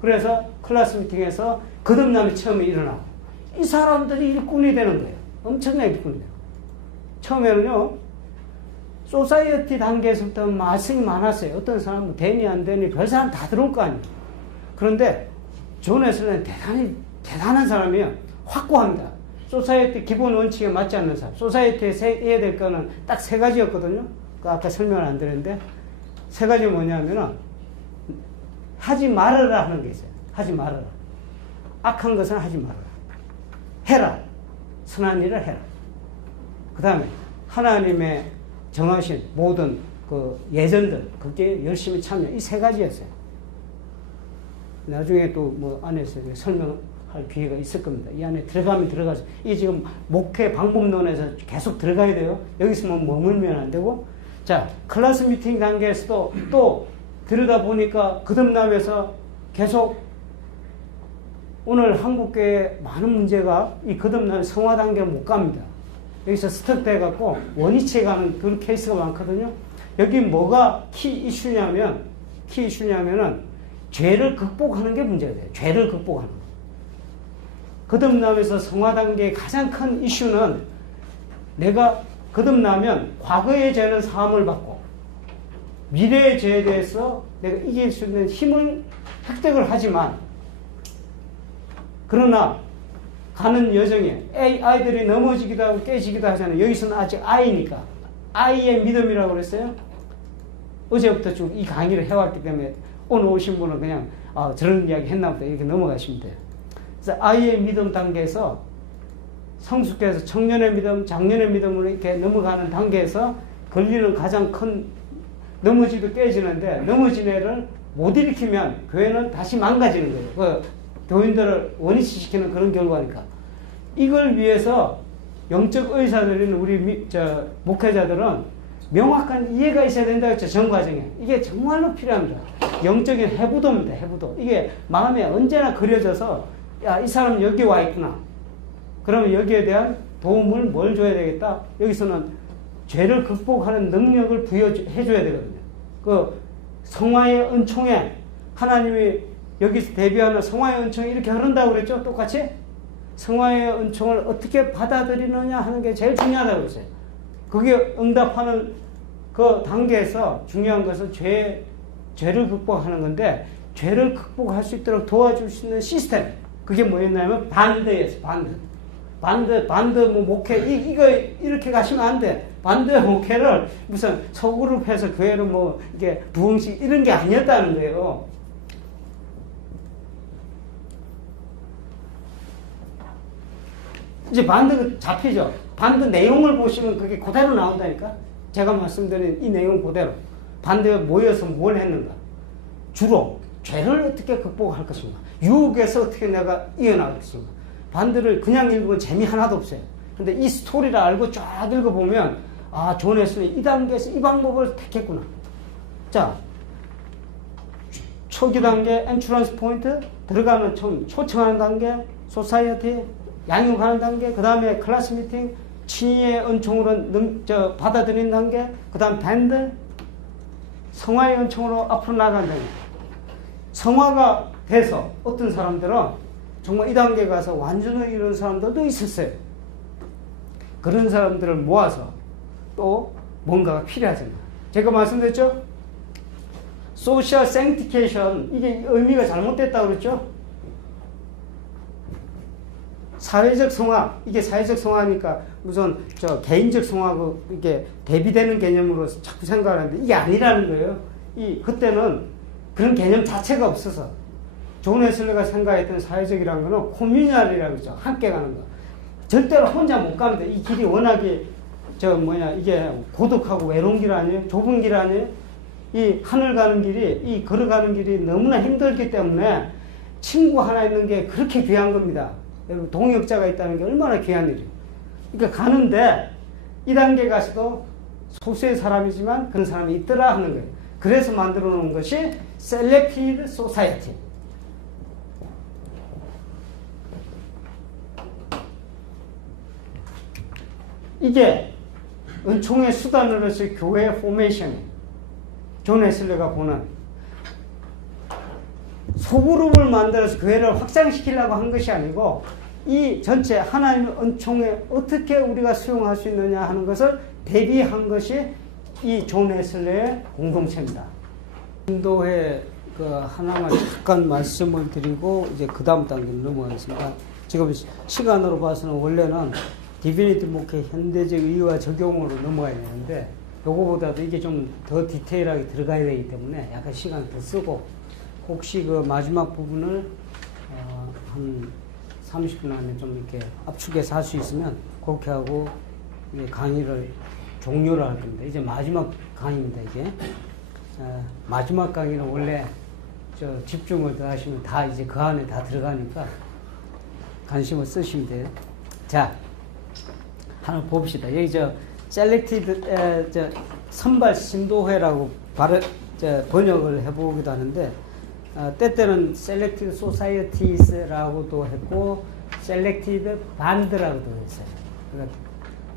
그래서 클래스 미팅에서 거듭남이 처음에 일어나고, 이 사람들이 일꾼이 되는 거예요. 엄청나게 일꾼이 돼요. 처음에는요, 소사이어티 단계에서부터 말씀이 많았어요. 어떤 사람은 되니 안 되니 별 사람 다 들어올 거 아니에요. 그런데 존 웨슬리는 대단한 사람이에요. 확고합니다. 소사이어티 기본 원칙에 맞지 않는 사람. 소사이어티에 해야 될 거는 딱 세 가지였거든요. 아까 설명을 안 드렸는데, 세 가지가 뭐냐면은, 하지 말아라 하는 게 있어요. 하지 말아라. 악한 것은 하지 말아라. 해라. 선한 일을 해라. 그 다음에 하나님의 정하신 모든 그 예전들, 그게 열심히 참여. 이 세 가지였어요. 나중에 또 뭐 안에서 설명할 기회가 있을 겁니다. 이 안에 들어가면 들어가서, 이게 지금 목회 방법론에서 계속 들어가야 돼요. 여기서만 머물면 안 되고. 자, 클래스 미팅 단계에서도 또 들여다보니까 거듭남에서 계속 오늘 한국교회 많은 문제가 이 거듭남 성화 단계를 못 갑니다. 여기서 스톱돼 갖고 원위치에 가는 그런 케이스가 많거든요. 여기 뭐가 키 이슈냐면은 죄를 극복하는 게 문제가 돼요. 죄를 극복하는 거. 거듭남에서 성화 단계의 가장 큰 이슈는, 내가 거듭나면 과거의 죄는 사함을 받고 미래의 죄에 대해서 내가 이길 수 있는 힘을 획득을 하지만, 그러나 가는 여정에 아이들이 넘어지기도 하고 깨지기도 하잖아요. 여기서는 아직 아이니까, 아이의 믿음이라고 그랬어요. 어제부터 쭉 이 강의를 해왔기 때문에 오늘 오신 분은 그냥 저런 이야기 했나 보다 이렇게 넘어가시면 돼요. 그래서 아이의 믿음 단계에서 성숙해서 청년의 믿음, 장년의 믿음으로 이렇게 넘어가는 단계에서 걸리는 가장 큰 넘어지도 깨지는데, 넘어진 애를 못 일으키면 교회는 다시 망가지는 거예요. 그 교인들을 원위치시키는 그런 결과니까. 이걸 위해서 영적 의사들인 우리 목회자들은 명확한 이해가 있어야 된다고 했죠. 전 과정에. 이게 정말로 필요합니다. 영적인 해부도입니다. 해부도. 이게 마음에 언제나 그려져서, 야, 이 사람 여기 와 있구나. 그러면 여기에 대한 도움을 뭘 줘야 되겠다? 여기서는 죄를 극복하는 능력을 부여해줘야 되거든요. 그 성화의 은총에 하나님이 여기서 대비하는 성화의 은총이 이렇게 흐른다고 그랬죠? 똑같이? 성화의 은총을 어떻게 받아들이느냐 하는 게 제일 중요하다고 그랬어요. 그게 응답하는 그 단계에서 중요한 것은 죄를 극복하는 건데, 죄를 극복할 수 있도록 도와줄 수 있는 시스템. 그게 뭐였냐면 반드였어요. 반드 뭐 목회 이거 이렇게 가시면 안 돼. 반드 목회를 무슨 소그룹해서 교회를 뭐 이게 부흥식 이런 게 아니었다는 거예요. 이제 반드 잡히죠. 반드 내용을 보시면 그게 그대로 나온다니까. 제가 말씀드린 이 내용 그대로. 반드에 모여서 뭘 했는가. 주로 죄를 어떻게 극복할 것인가. 유혹에서 어떻게 내가 이어나갈 것인가. 반드를 그냥 읽으면 재미 하나도 없어요. 근데 이 스토리를 알고 쫙 읽어보면, 아, 존 웨슬리 이 단계에서 이 방법을 택했구나. 자, 초기 단계, 엔트런스 포인트, 들어가는 초청하는 단계, 소사이어티, 양육하는 단계, 그 다음에 클래스 미팅, 친위의 은총으로 받아들이는 단계, 그 다음 밴드, 성화의 은총으로 앞으로 나가는 단계. 성화가 돼서 어떤 사람들은 정말 이 단계에 가서 완전히 이런 사람들도 있었어요. 그런 사람들을 모아서 또 뭔가가 필요하잖아요. 제가 말씀드렸죠? 소셜 생티케이션, 이게 의미가 잘못됐다고 그랬죠? 사회적 성화, 이게 사회적 성화니까 무슨 개인적 성화하고 이게 대비되는 개념으로 자꾸 생각하는데 이게 아니라는 거예요. 그때는 그런 개념 자체가 없어서. 존 웨슬리가 생각했던 사회적이라는 거는 코뮤니얼이라고 그러죠. 함께 가는 거. 절대로 혼자 못 갑니다. 이 길이 워낙에 이게 고독하고 외로운 길 아니에요? 좁은 길 아니에요? 이 하늘 가는 길이, 이 걸어가는 길이 너무나 힘들기 때문에 친구 하나 있는 게 그렇게 귀한 겁니다. 여러분, 동역자가 있다는 게 얼마나 귀한 일이에요. 그러니까 가는데 이 단계 가서도 소수의 사람이지만 그런 사람이 있더라 하는 거예요. 그래서 만들어 놓은 것이 Selected Society. 이게 은총의 수단으로서 교회의 포메이션이에요. 존 웨슬리가 보는 소그룹을 만들어서 교회를 확장시키려고 한 것이 아니고 이 전체 하나님의 은총에 어떻게 우리가 수용할 수 있느냐 하는 것을 대비한 것이 이 존 웨슬리의 공동체입니다. 인도회 하나만 잠깐 말씀을 드리고 이제 그 다음 단계로 넘어가겠습니다. 지금 시간으로 봐서는 원래는 디비니티 목회 현대적 의와 적용으로 넘어가야 되는데 요거보다도 이게 좀 더 디테일하게 들어가야 되기 때문에 약간 시간 더 쓰고 혹시 그 마지막 부분을 한 30분 안에 좀 이렇게 압축해서 할 수 있으면 그렇게 하고 강의를 종료를 할 겁니다. 이제 마지막 강의입니다. 이게 마지막 강의는 원래 집중을 더 하시면 다 이제 그 안에 다 들어가니까 관심을 쓰시면 돼요. 자, 하나 봅시다. 여기 셀렉티드 선발 신도회라고 번역을 해보기도 하는데 때때는 셀렉티드 소사이어티스라고도 했고 셀렉티드 반드라고도 했어요.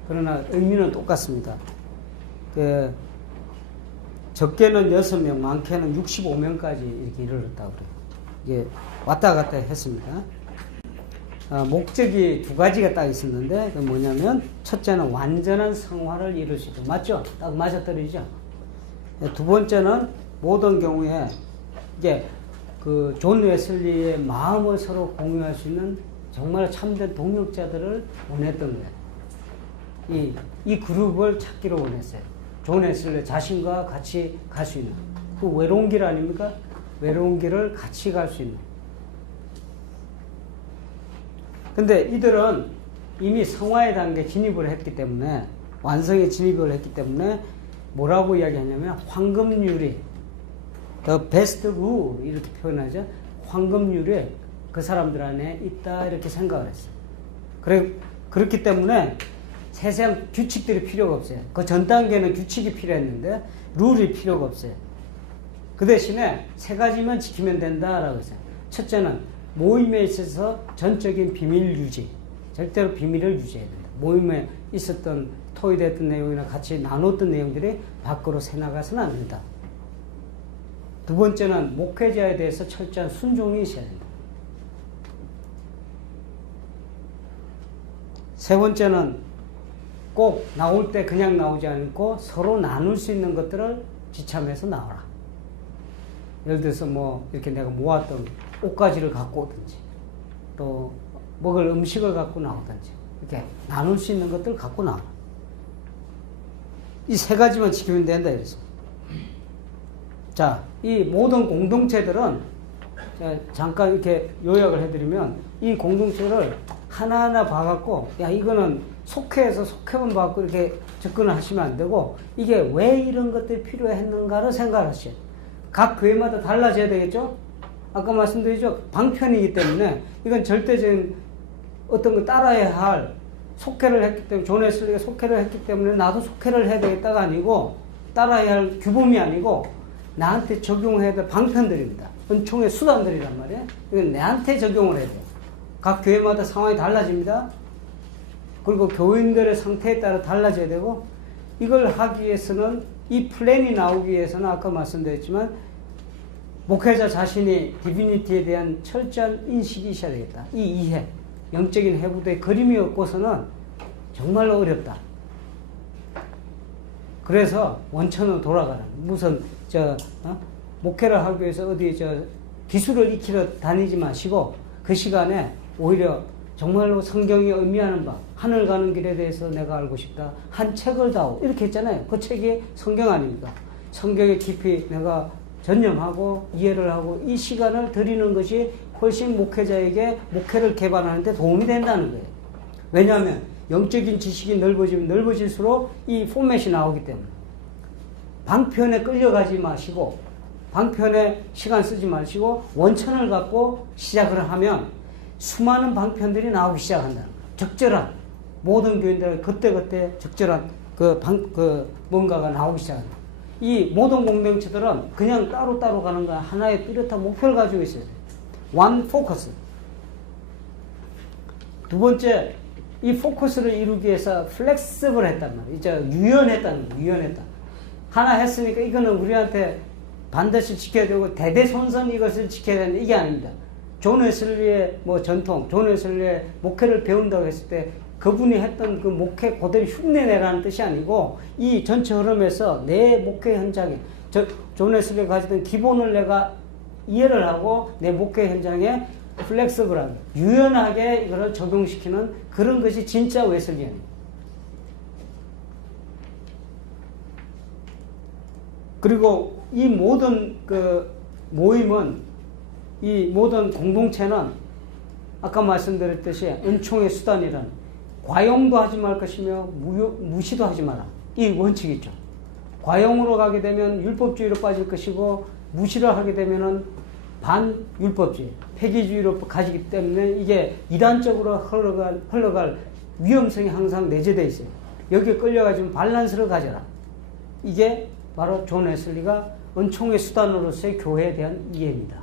그러나 의미는 똑같습니다. 적게는 6명, 많게는 65명까지 이렇게 이르렀다고 그래요. 이게 왔다 갔다 했습니다. 목적이 두 가지가 딱 있었는데, 그 뭐냐면, 첫째는 완전한 성화를 이룰 수 있다. 맞죠? 딱 맞아떨어지죠? 두 번째는 모든 경우에, 이게 존 웨슬리의 마음을 서로 공유할 수 있는 정말 참된 동역자들을 원했던 거예요. 이 그룹을 찾기로 원했어요. 존 웨슬리 자신과 같이 갈 수 있는. 그 외로운 길 아닙니까? 외로운 길을 같이 갈 수 있는. 근데 이들은 이미 성화의 단계에 진입을 했기 때문에, 완성에 진입을 했기 때문에 뭐라고 이야기하냐면 황금률이 the best rule 이렇게 표현하죠. 황금률이 그 사람들 안에 있다 이렇게 생각을 했어요. 그렇기 때문에 세세한 규칙들이 필요가 없어요. 그 전 단계는 규칙이 필요했는데 룰이 필요가 없어요. 그 대신에 세 가지만 지키면 된다라고 했어요. 첫째는 모임에 있어서 전적인 비밀 유지. 절대로 비밀을 유지해야 된다. 모임에 있었던 토의됐던 내용이나 같이 나눴던 내용들이 밖으로 새나가서는 안 된다. 두 번째는 목회자에 대해서 철저한 순종이 있어야 된다. 세 번째는 꼭 나올 때 그냥 나오지 않고 서로 나눌 수 있는 것들을 지참해서 나와라. 예를 들어서 뭐 이렇게 내가 모았던 옷가지를 갖고 오든지 또 먹을 음식을 갖고 나오든지 이렇게 나눌 수 있는 것들을 갖고 나와라. 이 세 가지만 지키면 된다 이래서. 자, 이 모든 공동체들은 잠깐 이렇게 요약을 해드리면 이 공동체를 하나하나 봐갖고 야 이거는 속회에서 속회만 봐갖고 이렇게 접근을 하시면 안 되고 이게 왜 이런 것들이 필요했는가를 생각하셔야 돼요. 각 교회마다 달라져야 되겠죠? 아까 말씀드렸죠? 방편이기 때문에 이건 절대적인 어떤 거 따라야 할 속회를 했기 때문에 존 웨슬리가 속회를 했기 때문에 나도 속회를 해야 되겠다가 아니고 따라야 할 규범이 아니고 나한테 적용해야 될 방편들입니다. 은총의 수단들이란 말이에요. 이건 내한테 적용을 해야 돼요. 각 교회마다 상황이 달라집니다. 그리고 교인들의 상태에 따라 달라져야 되고 이걸 하기 위해서는 이 플랜이 나오기 위해서는 아까 말씀드렸지만 목회자 자신이 디비니티에 대한 철저한 인식이 있어야 되겠다. 이 이해, 영적인 해부도의 그림이 없고서는 정말로 어렵다. 그래서 원천으로 돌아가라. 무슨 목회를 하기 위해서 어디 기술을 익히러 다니지 마시고 그 시간에 오히려 정말로 성경이 의미하는 바 하늘 가는 길에 대해서 내가 알고 싶다. 한 책을 다오. 이렇게 했잖아요. 그 책이 성경 아닙니까? 성경에 깊이 내가 전념하고 이해를 하고 이 시간을 드리는 것이 훨씬 목회자에게 목회를 개발하는 데 도움이 된다는 거예요. 왜냐하면 영적인 지식이 넓어지면 넓어질수록 이 포맷이 나오기 때문에 방편에 끌려가지 마시고 방편에 시간 쓰지 마시고 원천을 갖고 시작을 하면 수많은 방편들이 나오기 시작한다는 거예요. 적절한 모든 교인들 그때그때 적절한 뭔가가 나오기 시작합니다. 이 모든 공동체들은 그냥 따로따로 가는 거 하나의 뚜렷한 목표를 가지고 있어요. one focus. 두 번째, 이 포커스를 이루기 위해서 플렉시블 했단 말이에요. 이제 유연했다는 거예요. 유연했다. 하나 했으니까 이거는 우리한테 반드시 지켜야 되고 대대손손 이것을 지켜야 되는 이게 아닙니다. 존 웨슬리의 전통, 존 웨슬리의 목회를 배운다고 했을 때 그분이 했던 그 목회 그대로 흉내내라는 뜻이 아니고 이 전체 흐름에서 내 목회 현장에 존 웨슬리가 가지던 기본을 내가 이해를 하고 내 목회 현장에 플렉서블하게 유연하게 이거를 적용시키는 그런 것이 진짜 웨슬리안입니다. 그리고 이 모든 모임은 이 모든 공동체는 아까 말씀드렸듯이 은총의 수단이란 과용도 하지 말 것이며 무시도 하지 마라. 이 원칙이 있죠. 과용으로 가게 되면 율법주의로 빠질 것이고 무시를 하게 되면은 반율법주의, 폐기주의로 가지기 때문에 이게 이단적으로 흘러갈 위험성이 항상 내재되어 있어요. 여기에 끌려가지고 밸런스를 가져라. 이게 바로 존 웨슬리가 은총의 수단으로서의 교회에 대한 이해입니다.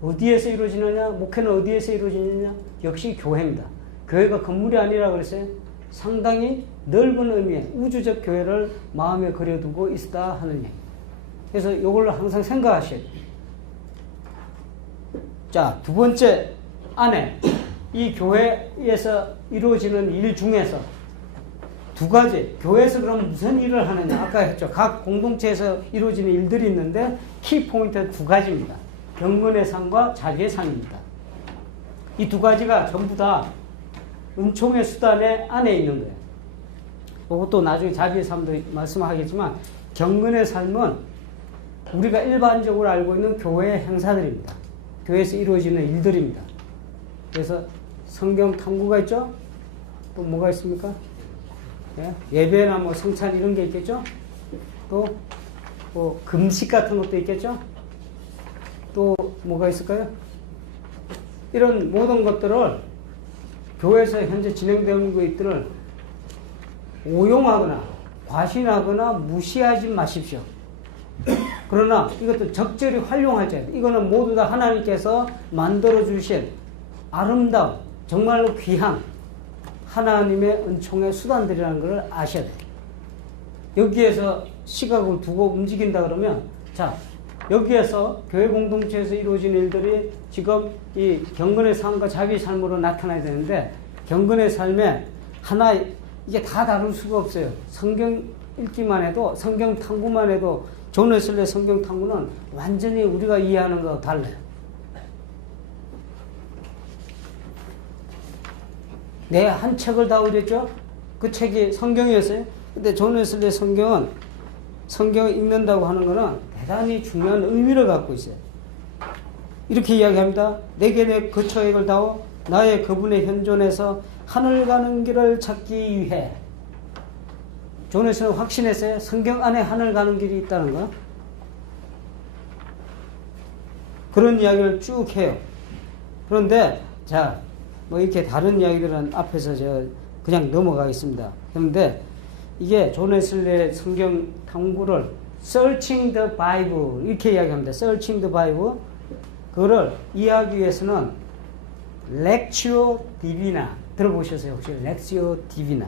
어디에서 이루어지느냐? 목회는 어디에서 이루어지느냐? 역시 교회입니다. 교회가 건물이 아니라 그랬어요. 상당히 넓은 의미의 우주적 교회를 마음에 그려두고 있다 하는 얘기. 그래서 이걸 항상 생각하셔야 돼요. 자, 두 번째 안에 이 교회에서 이루어지는 일 중에서 두 가지, 교회에서 그럼 무슨 일을 하느냐? 아까 했죠. 각 공동체에서 이루어지는 일들이 있는데 키포인트는 두 가지입니다. 경건의 상과 자비의 상입니다. 이 두 가지가 전부 다 은총의 수단의 안에 있는 거예요. 이것도 나중에 자비의 삶도 말씀하겠지만 경건의 삶은 우리가 일반적으로 알고 있는 교회의 행사들입니다. 교회에서 이루어지는 일들입니다. 그래서 성경 탐구가 있죠. 또 뭐가 있습니까? 예? 예배나 뭐 성찬 이런 게 있겠죠? 또 뭐 금식 같은 것도 있겠죠? 또 뭐가 있을까요? 이런 모든 것들을 교회에서 현재 진행되는 것들을 오용하거나 과신하거나 무시하지 마십시오. 그러나 이것도 적절히 활용하자. 이거는 모두 다 하나님께서 만들어 주신 아름다운 정말로 귀한 하나님의 은총의 수단들이라는 걸 아셔야 돼요. 여기에서 시각을 두고 움직인다 그러면 자 여기에서 교회 공동체에서 이루어진 일들이 지금 이 경건의 삶과 자기의 삶으로 나타나야 되는데 경건의 삶에 하나 이게 다 다룰 수가 없어요. 성경 읽기만 해도 성경 탐구만 해도 존 웨슬리의 성경 탐구는 완전히 우리가 이해하는 거와 달라요. 내 한 책을 다 읽었죠? 그 책이 성경이었어요. 근데 존 웨슬리의 성경을 읽는다고 하는 거는 대단히 중요한 의미를 갖고 있어요. 이렇게 이야기합니다. 내게 내 거처액을 다오 나의 그분의 현존에서 하늘 가는 길을 찾기 위해. 존 웨슬리는 확신했어요. 성경 안에 하늘 가는 길이 있다는 거. 그런 이야기를 쭉 해요. 그런데 자, 뭐 이렇게 다른 이야기들은 앞에서 저 그냥 넘어가겠습니다. 그런데 이게 존 웨슬리의 성경 탐구를 Searching the Bible 이렇게 이야기합니다. Searching the Bible 그거를 이해하기 위해서는 Lectio Divina 들어보셨어요? 혹시 Lectio Divina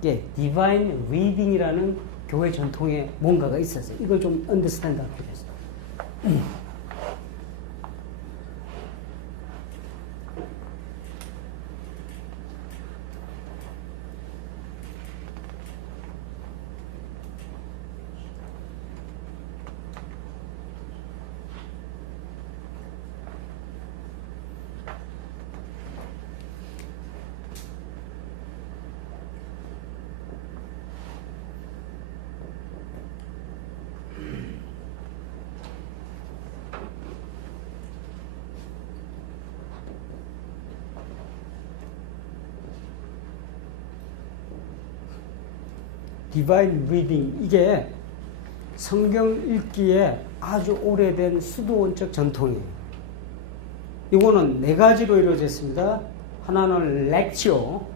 이게 Divine Reading이라는 교회 전통에 뭔가가 있었어요. 이걸 좀 understand 하기 위해서. 디바인 리딩 이게 성경 읽기에 아주 오래된 수도원적 전통이에요. 이거는 네 가지로 이루어져 있습니다. 하나는 렉치오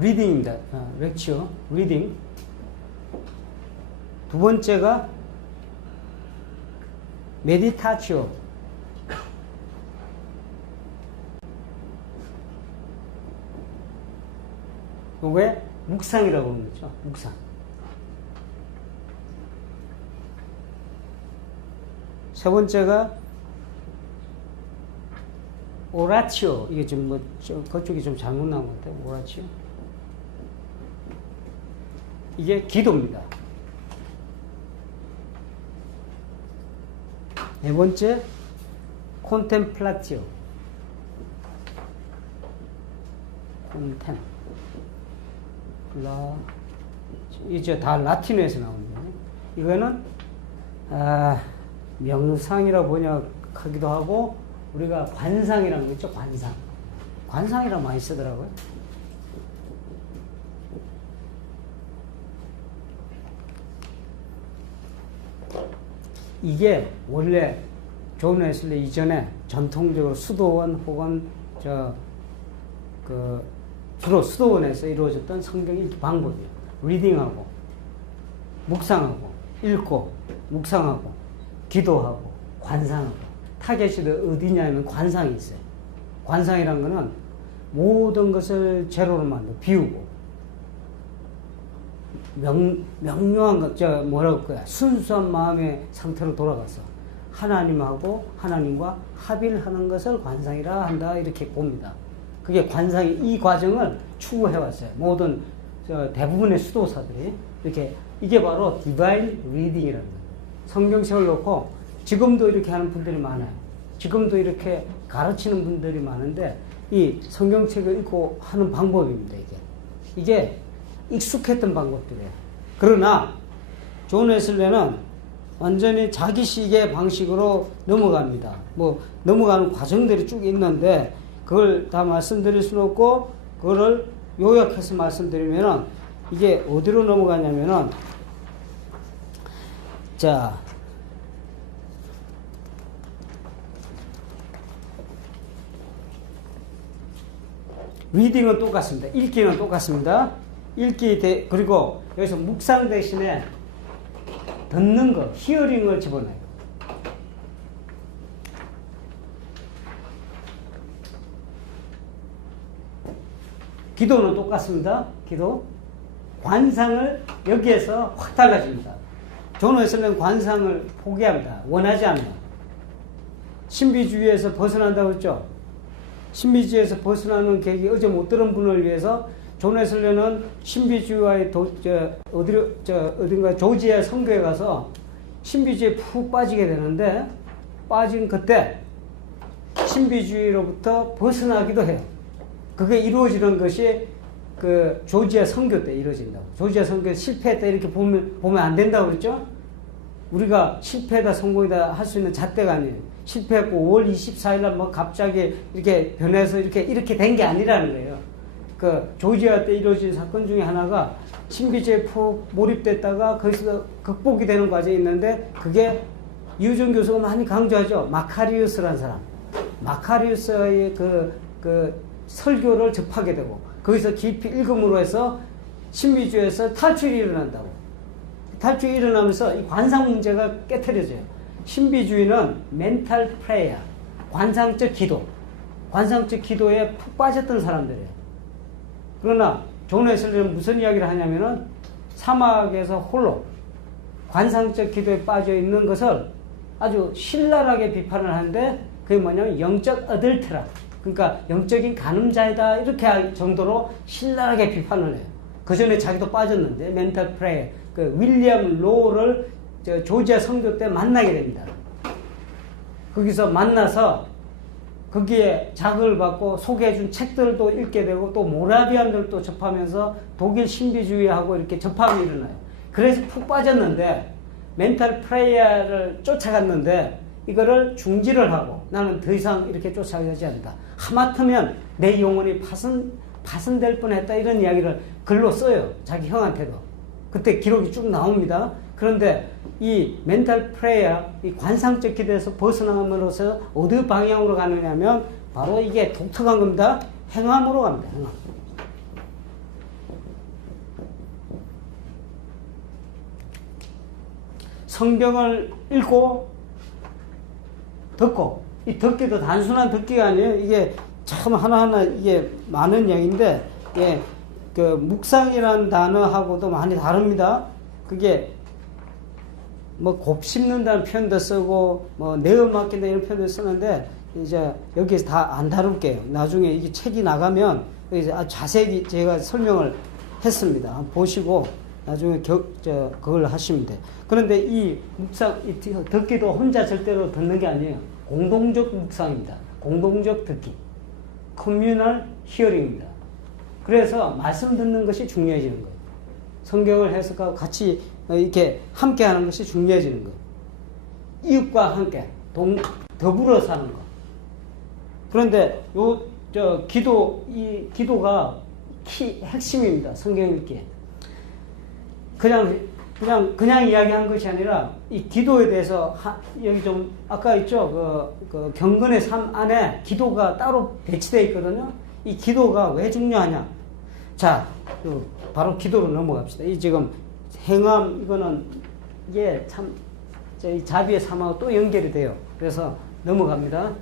리딩입니다. 렉치오 리딩. 두 번째가 메디타치오 왜? 묵상이라고 하는 거죠. 묵상. 세 번째가 오라치오. 이게 좀 뭐, 그쪽이 좀 잘못 나온 것 같아요. 오라치오. 이게 기도입니다. 네 번째, 콘템플라티오. 콘템. 이제 다 라틴어에서 나옵니다. 이거는 명상이라고 번역하기도 하고 우리가 관상이라는 거 있죠. 관상이라 많이 쓰더라고요. 이게 원래 존 웨슬리 이전에 전통적으로 수도원 혹은 주로 수도원에서 이루어졌던 성경 읽기 방법이에요. 리딩하고, 묵상하고, 읽고, 묵상하고, 기도하고, 관상하고. 타겟이 어디냐면 관상이 있어요. 관상이란 거는 모든 것을 제로로 만들어 비우고, 명료한 것, 뭐라고 할까요? 순수한 마음의 상태로 돌아가서 하나님과 합의를 하는 것을 관상이라 한다. 이렇게 봅니다. 그게 관상이 이 과정을 추구해왔어요. 모든 대부분의 수도사들이 이게 바로 디바인 리딩이라는 거예요. 성경책을 놓고 지금도 이렇게 하는 분들이 많아요. 지금도 이렇게 가르치는 분들이 많은데 이 성경책을 읽고 하는 방법입니다. 이게 익숙했던 방법들이에요. 그러나 존 웨슬리는 완전히 자기식의 방식으로 넘어갑니다. 뭐 넘어가는 과정들이 쭉 있는데 그걸 다 말씀드릴 수는 없고 그거를 요약해서 말씀드리면은 이게 어디로 넘어가냐면은 자 리딩은 똑같습니다. 읽기는 똑같습니다. 그리고 여기서 묵상 대신에 듣는 거, 히어링을 집어넣어요. 기도는 똑같습니다. 기도. 관상을 여기에서 확 달라집니다. 존 웨슬리는 관상을 포기합니다. 원하지 않아요. 신비주의에서 벗어난다고 했죠. 신비주의에서 벗어나는 계획이 어제 못 들은 분을 위해서 존 웨슬리는 신비주의와의 어딘가 조지아 선교에 가서 신비주의에 푹 빠지게 되는데 빠진 그때 신비주의로부터 벗어나기도 해요. 그게 이루어지는 것이 그 조지아 선교 때 이루어진다고. 조지아 선교 실패했다 이렇게 보면 안 된다고 그랬죠? 우리가 실패다 성공이다 할 수 있는 잣대가 아니에요. 실패했고 5월 24일 날 뭐 갑자기 이렇게 변해서 이렇게 된 게 아니라는 거예요. 그 조지아 때 이루어진 사건 중에 하나가 신비주의에 푹 몰입됐다가 거기서 극복이 되는 과정이 있는데 그게 이우정 교수가 많이 강조하죠. 마카리우스라는 사람. 마카리우스의 그 설교를 접하게 되고 거기서 깊이 읽음으로 해서 신비주의에서 탈출이 일어난다고. 탈출이 일어나면서 이 관상 문제가 깨트려져요. 신비주의는 멘탈 프레이어, 관상적 기도, 관상적 기도에 푹 빠졌던 사람들이에요. 그러나 존 웨슬리는 무슨 이야기를 하냐면은 사막에서 홀로 관상적 기도에 빠져 있는 것을 아주 신랄하게 비판을 하는데 그게 뭐냐면 영적 어덜트라, 그러니까 영적인 간음자이다 이렇게 할 정도로 신랄하게 비판을 해요. 그 전에 자기도 빠졌는데 멘탈 프레이어, 그 윌리엄 로우를 조지아 선교 때 만나게 됩니다. 거기서 만나서 거기에 자극을 받고 소개해준 책들도 읽게 되고 또 모라비안들도 접하면서 독일 신비주의하고 이렇게 접함이 일어나요. 그래서 푹 빠졌는데 멘탈 프레이어를 쫓아갔는데 이거를 중지를 하고 나는 더 이상 이렇게 쫓아가지 않는다. 하마터면 내 영혼이 파손될 뻔했다 이런 이야기를 글로 써요. 자기 형한테도. 그때 기록이 쭉 나옵니다. 그런데 이 멘탈 프레이어, 이 관상적 기대에서 벗어남으로써 어느 방향으로 가느냐면 바로 이게 독특한 겁니다. 행함으로 갑니다. 행함. 성경을 읽고 듣고, 이 듣기도 단순한 듣기가 아니에요. 이게 참 하나하나 이게 많은 얘기인데, 예, 그 묵상이라는 단어하고도 많이 다릅니다. 그게 뭐 곱씹는다는 표현도 쓰고 뭐 내어 맡긴다 이런 표현도 쓰는데 이제 여기에서 다 안 다룰게요. 나중에 이게 책이 나가면 이제 자세히 제가 설명을 했습니다. 한번 보시고 나중에 그걸 하시면 돼요. 그런데 이 묵상, 듣기도 혼자 절대로 듣는 게 아니에요. 공동적 묵상입니다. 공동적 듣기. 커뮤널 히어링입니다. 그래서 말씀 듣는 것이 중요해지는 거예요. 성경을 해석하고 같이 이렇게 함께 하는 것이 중요해지는 거예요. 이웃과 함께 더불어 사는 것. 그런데 이 기도가 핵심입니다. 성경 읽기에. 그냥 이야기한 것이 아니라 이 기도에 대해서 여기 좀 아까 있죠. 그 경건의 삶 안에 기도가 따로 배치되어 있거든요. 이 기도가 왜 중요하냐? 자, 바로 기도로 넘어갑시다. 이 지금 행함 이거는 이게 참 이 자비의 삶하고 또 연결이 돼요. 그래서 넘어갑니다.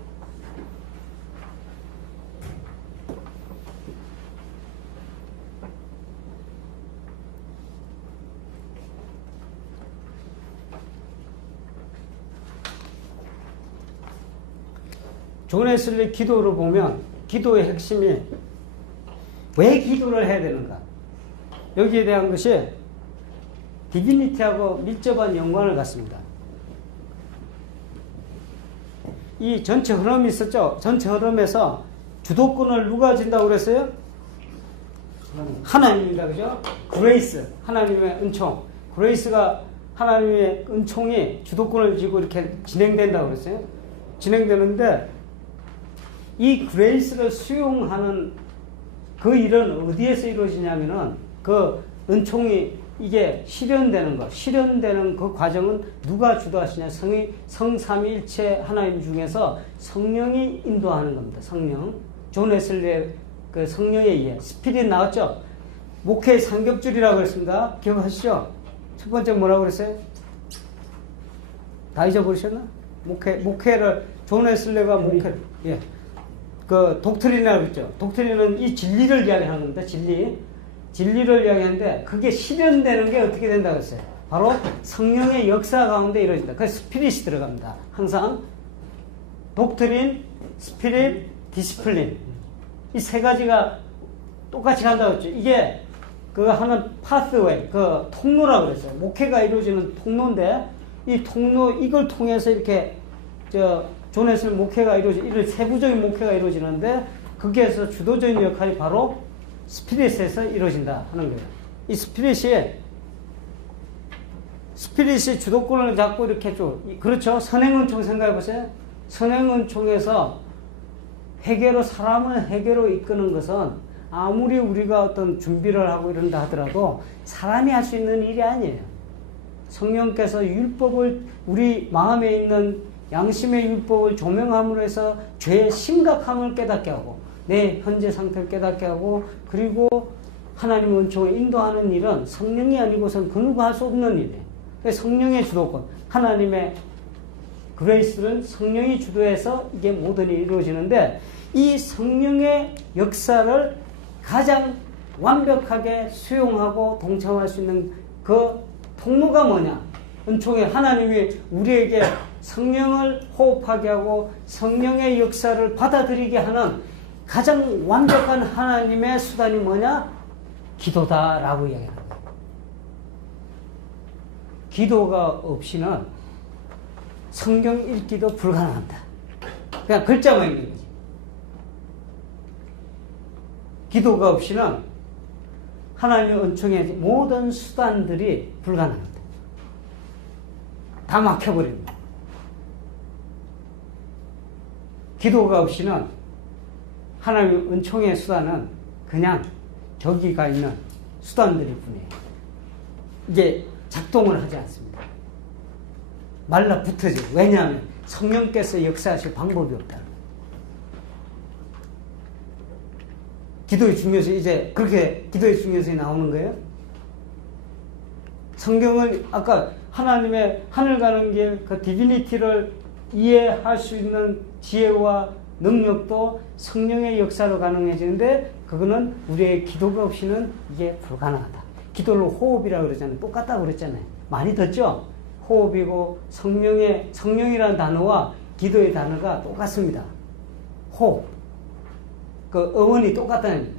존 웨슬리 기도를 보면 기도의 핵심이 왜 기도를 해야 되는가? 여기에 대한 것이 디비니티하고 밀접한 연관을 갖습니다. 이 전체 흐름이 있었죠? 전체 흐름에서 주도권을 누가 진다고 그랬어요? 하나님입니다. 그죠? 그레이스, 하나님의 은총. 그레이스가 하나님의 은총이 주도권을 쥐고 이렇게 진행된다고 그랬어요. 진행되는데 이 그레이스를 수용하는 그 일은 어디에서 이루어지냐면은 그 은총이 이게 실현되는 그 과정은 누가 주도하시냐? 성삼위일체 하나님 중에서 성령이 인도하는 겁니다. 성령. 존 웨슬리의 그 성령에 의해 스피릿 나왔죠? 목회의 삼겹줄이라고 그랬습니다. 기억하시죠? 첫 번째 뭐라고 그랬어요? 다 잊어버리셨나? 목회를 존 웨슬리가 목회를 예. 그 독트린이라고 그랬죠. 독트린은 이 진리를 이야기하는 겁니다. 진리를 이야기하는데 그게 실현되는 게 어떻게 된다고 했어요? 바로 성령의 역사 가운데 이루어진다. 그래서 스피릿이 들어갑니다. 항상 독트린, 스피릿, 디시플린 이 세 가지가 똑같이 간다고 했죠. 이게 그 하는 파스웨이, 그 통로라고 그랬어요. 목회가 이루어지는 통로인데 이 통로 이걸 통해서 이렇게 존 웨슬리 목회가 이런 세부적인 목회가 이루어지는데 거기에서 주도적인 역할이 바로 스피릿에서 이루어진다 하는 거예요. 이 스피릿이 주도권을 잡고 이렇게 그렇죠? 선행은총 생각해 보세요. 선행은총에서 사람을 회개로 이끄는 것은 아무리 우리가 어떤 준비를 하고 이런다 하더라도 사람이 할 수 있는 일이 아니에요. 성령께서 율법을 우리 마음에 있는 양심의 율법을 조명함으로 해서 죄의 심각함을 깨닫게 하고 내 현재 상태를 깨닫게 하고 그리고 하나님의 은총을 인도하는 일은 성령이 아니고선 그 누가 할 수 없는 일이에요. 성령의 주도권, 하나님의 그레이스는 성령이 주도해서 이게 모든 일이 이루어지는데 이 성령의 역사를 가장 완벽하게 수용하고 동참할 수 있는 그 통로가 뭐냐? 은총의 하나님이 우리에게 성령을 호흡하게 하고 성령의 역사를 받아들이게 하는 가장 완벽한 하나님의 수단이 뭐냐? 기도다라고 이야기합니다. 기도가 없이는 성경 읽기도 불가능합니다. 그냥 글자만 읽는 거지. 기도가 없이는 하나님의 은총의 모든 수단들이 불가능합니다. 다 막혀버립니다. 기도가 없이는 하나님의 은총의 수단은 그냥 저기가 있는 수단들일 뿐이에요. 이게 작동을 하지 않습니다. 말라붙어져. 왜냐하면 성령께서 역사하실 방법이 없다. 기도의 중요성이 이제 그렇게 기도의 중요성이 나오는 거예요. 성경을 아까 하나님의 하늘 가는 길 그 디비니티를 이해할 수 있는 지혜와 능력도 성령의 역사로 가능해지는데 그거는 우리의 기도가 없이는 이게 불가능하다. 기도를 호흡이라고 그러잖아요. 똑같다고 그랬잖아요. 많이 듣죠? 호흡이고 성령이라는 단어와 기도의 단어가 똑같습니다. 호흡. 그 어원이 똑같다는 얘기예요.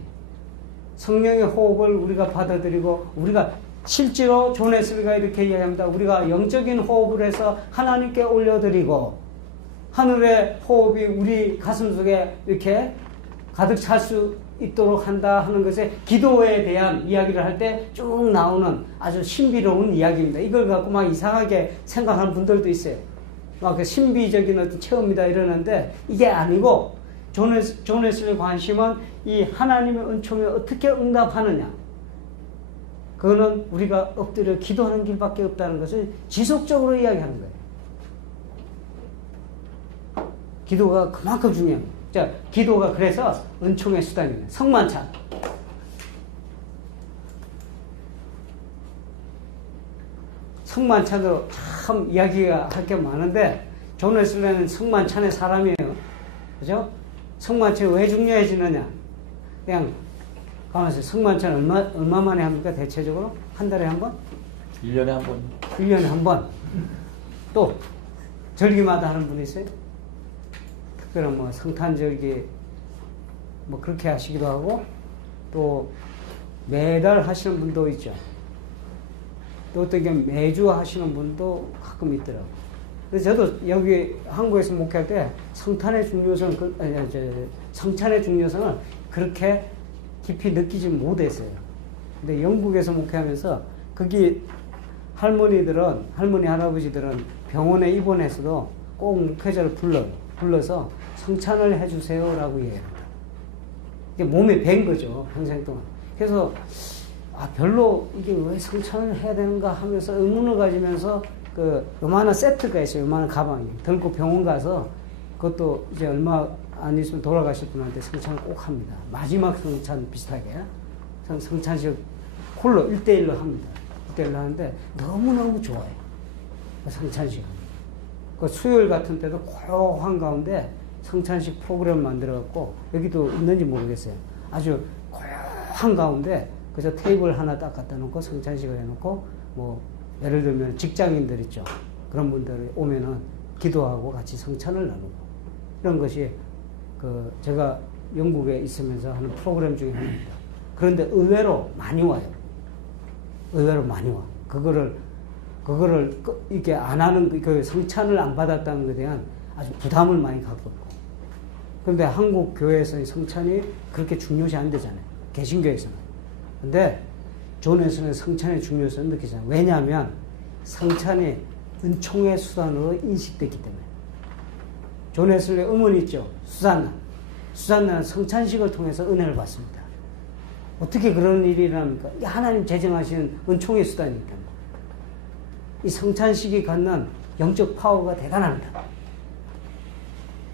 성령의 호흡을 우리가 받아들이고 우리가 실제로 존 웨슬리가 이렇게 이야기합니다. 우리가 영적인 호흡을 해서 하나님께 올려드리고 하늘의 호흡이 우리 가슴 속에 이렇게 가득 찰 수 있도록 한다 하는 것에 기도에 대한 이야기를 할 때 쭉 나오는 아주 신비로운 이야기입니다. 이걸 갖고 막 이상하게 생각하는 분들도 있어요. 막 그 신비적인 어떤 체험이다 이러는데 이게 아니고 존 웨슬리의 관심은 이 하나님의 은총에 어떻게 응답하느냐. 그거는 우리가 엎드려 기도하는 길밖에 없다는 것을 지속적으로 이야기하는 거예요. 기도가 그만큼 중요합니다. 자, 기도가 그래서 은총의 수단입니다. 성만찬. 성만찬으로 참 이야기가 할 게 많은데 존 웨슬리는 성만찬의 사람이에요. 그죠? 성만찬이 왜 중요해지느냐? 그냥 가만있어요. 성만찬 얼마 만에 합니까? 대체적으로? 한 달에 한 번? 1년에 한 번. 1년에 한 번. 또 절기마다 하는 분이 있어요? 특별한 뭐 성탄절기 뭐 그렇게 하시기도 하고 또 매달 하시는 분도 있죠. 또 어떤 게 매주 하시는 분도 가끔 있더라고요. 그래서 저도 여기 한국에서 목회할 때 성찬의 중요성을 그렇게 깊이 느끼지 못했어요. 근데 영국에서 목회하면서 거기 할머니 할아버지들은 병원에 입원해서도 꼭 목회자를 불러요. 불러서 성찬을 해주세요라고 얘기합니다. 이게 몸에 밴 거죠, 평생 동안. 그래서 별로 이게 왜 성찬을 해야 되는가 하면서 의문을 가지면서 그 요만한 세트가 있어요. 요만한 가방이 들고 병원 가서 그것도 이제 얼마 안 있으면 돌아가실 분한테 성찬을 꼭 합니다. 마지막 성찬 비슷하게 성찬식 홀로 1대1로 합니다. 1대1로 하는데 너무너무 좋아요. 성찬식. 그 수요일 같은 때도 고요한 가운데 성찬식 프로그램 만들어갖고 여기도 있는지 모르겠어요. 아주 고요한 가운데 그래서 테이블 하나 딱 갖다 놓고 성찬식을 해놓고 뭐 예를 들면 직장인들 있죠. 그런 분들이 오면은 기도하고 같이 성찬을 나누고 이런 것이 그 제가 영국에 있으면서 하는 프로그램 중에 하나입니다. 그런데 의외로 많이 와요. 의외로 많이 와. 그거를 이렇게 안 하는 그 성찬을 안 받았다는 것에 대한 아주 부담을 많이 갖고 있고. 그런데 한국 교회에서는 성찬이 그렇게 중요시 안 되잖아요. 개신교에서는. 근데 존에서는 성찬의 중요성을 느끼잖아요. 왜냐하면 성찬이 은총의 수단으로 인식됐기 때문에. 존 웨슬리 어머니 있죠. 수산나는 성찬식을 통해서 은혜를 받습니다. 어떻게 그런 일이 일어납니까? 하나님 제정하신 은총의 수단이니까. 이 성찬식이 갖는 영적 파워가 대단합니다.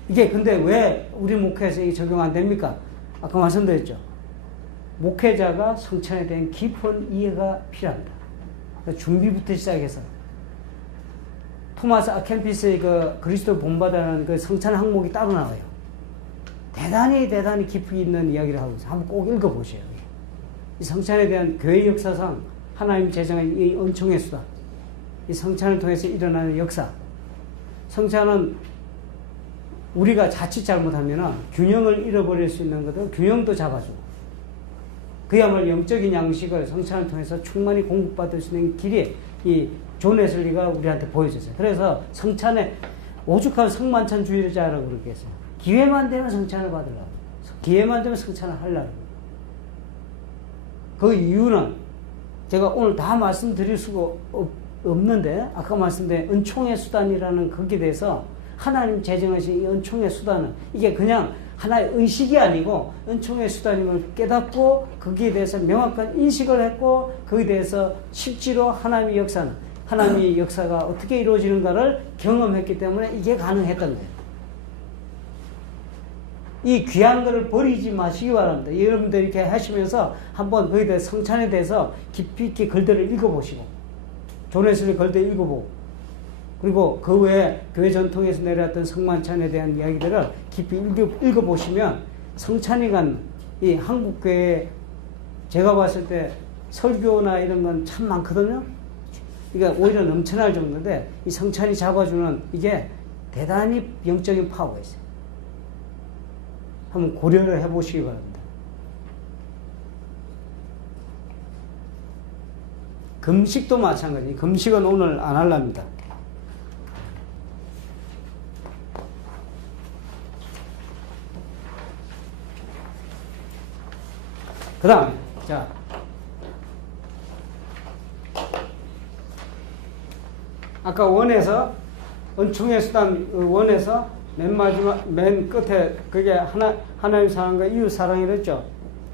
이게 근데 왜 우리 목회에서 이게 적용 안 됩니까? 아까 말씀드렸죠. 목회자가 성찬에 대한 깊은 이해가 필요합니다. 준비부터 시작해서 토마스 아켄피스의 그 그리스도 본받아라는 그 성찬 항목이 따로 나와요. 대단히 깊이 있는 이야기를 하고 있어요. 한번 꼭 읽어보세요. 이 성찬에 대한 교회 역사상 하나님 제정한 이 은총의 수단, 이 성찬을 통해서 일어나는 역사. 성찬은 우리가 자칫 잘못하면 균형을 잃어버릴 수 있는 것은 균형도 잡아주고 그야말로 영적인 양식을 성찬을 통해서 충만히 공급받을 수 있는 길이 이 존 웨슬리가 우리한테 보여줬어요. 그래서 성찬에 오죽하면 성만찬주의자라고 그렇게 했어요. 기회만 되면 성찬을 받으려고. 기회만 되면 성찬을 하려고. 그 이유는 제가 오늘 다 말씀드릴 수가 없는데 아까 말씀드린 은총의 수단이라는 거기에 대해서 하나님 제정하신 이 은총의 수단은 이게 그냥 하나의 의식이 아니고 은총의 수단임을 깨닫고 거기에 대해서 명확한 인식을 했고 거기에 대해서 실제로 하나님의 역사가 어떻게 이루어지는가를 경험했기 때문에 이게 가능했던 거예요. 이 귀한 것을 버리지 마시기 바랍니다. 여러분들 이렇게 하시면서 한번 거기에 대해서 성찬에 대해서 깊이 있게 글들을 읽어보시고 존 웨슬리 글들 읽어보고 그리고 그 외에 교회 전통에서 내려왔던 성만찬에 대한 이야기들을 깊이 읽어보시면 성찬이 간 이 한국교회 제가 봤을 때 설교나 이런 건 참 많거든요. 그러니까 오히려 넘쳐날 정도인데 이 성찬이 잡아주는 이게 대단히 영적인 파워가 있어요. 한번 고려를 해보시기 바랍니다. 금식도 마찬가지. 금식은 오늘 안 하랍니다. 그 다음에, 자. 아까 원에서, 은총의 수단, 원에서 맨 끝에 그게 하나님 사랑과 이웃 사랑이랬죠.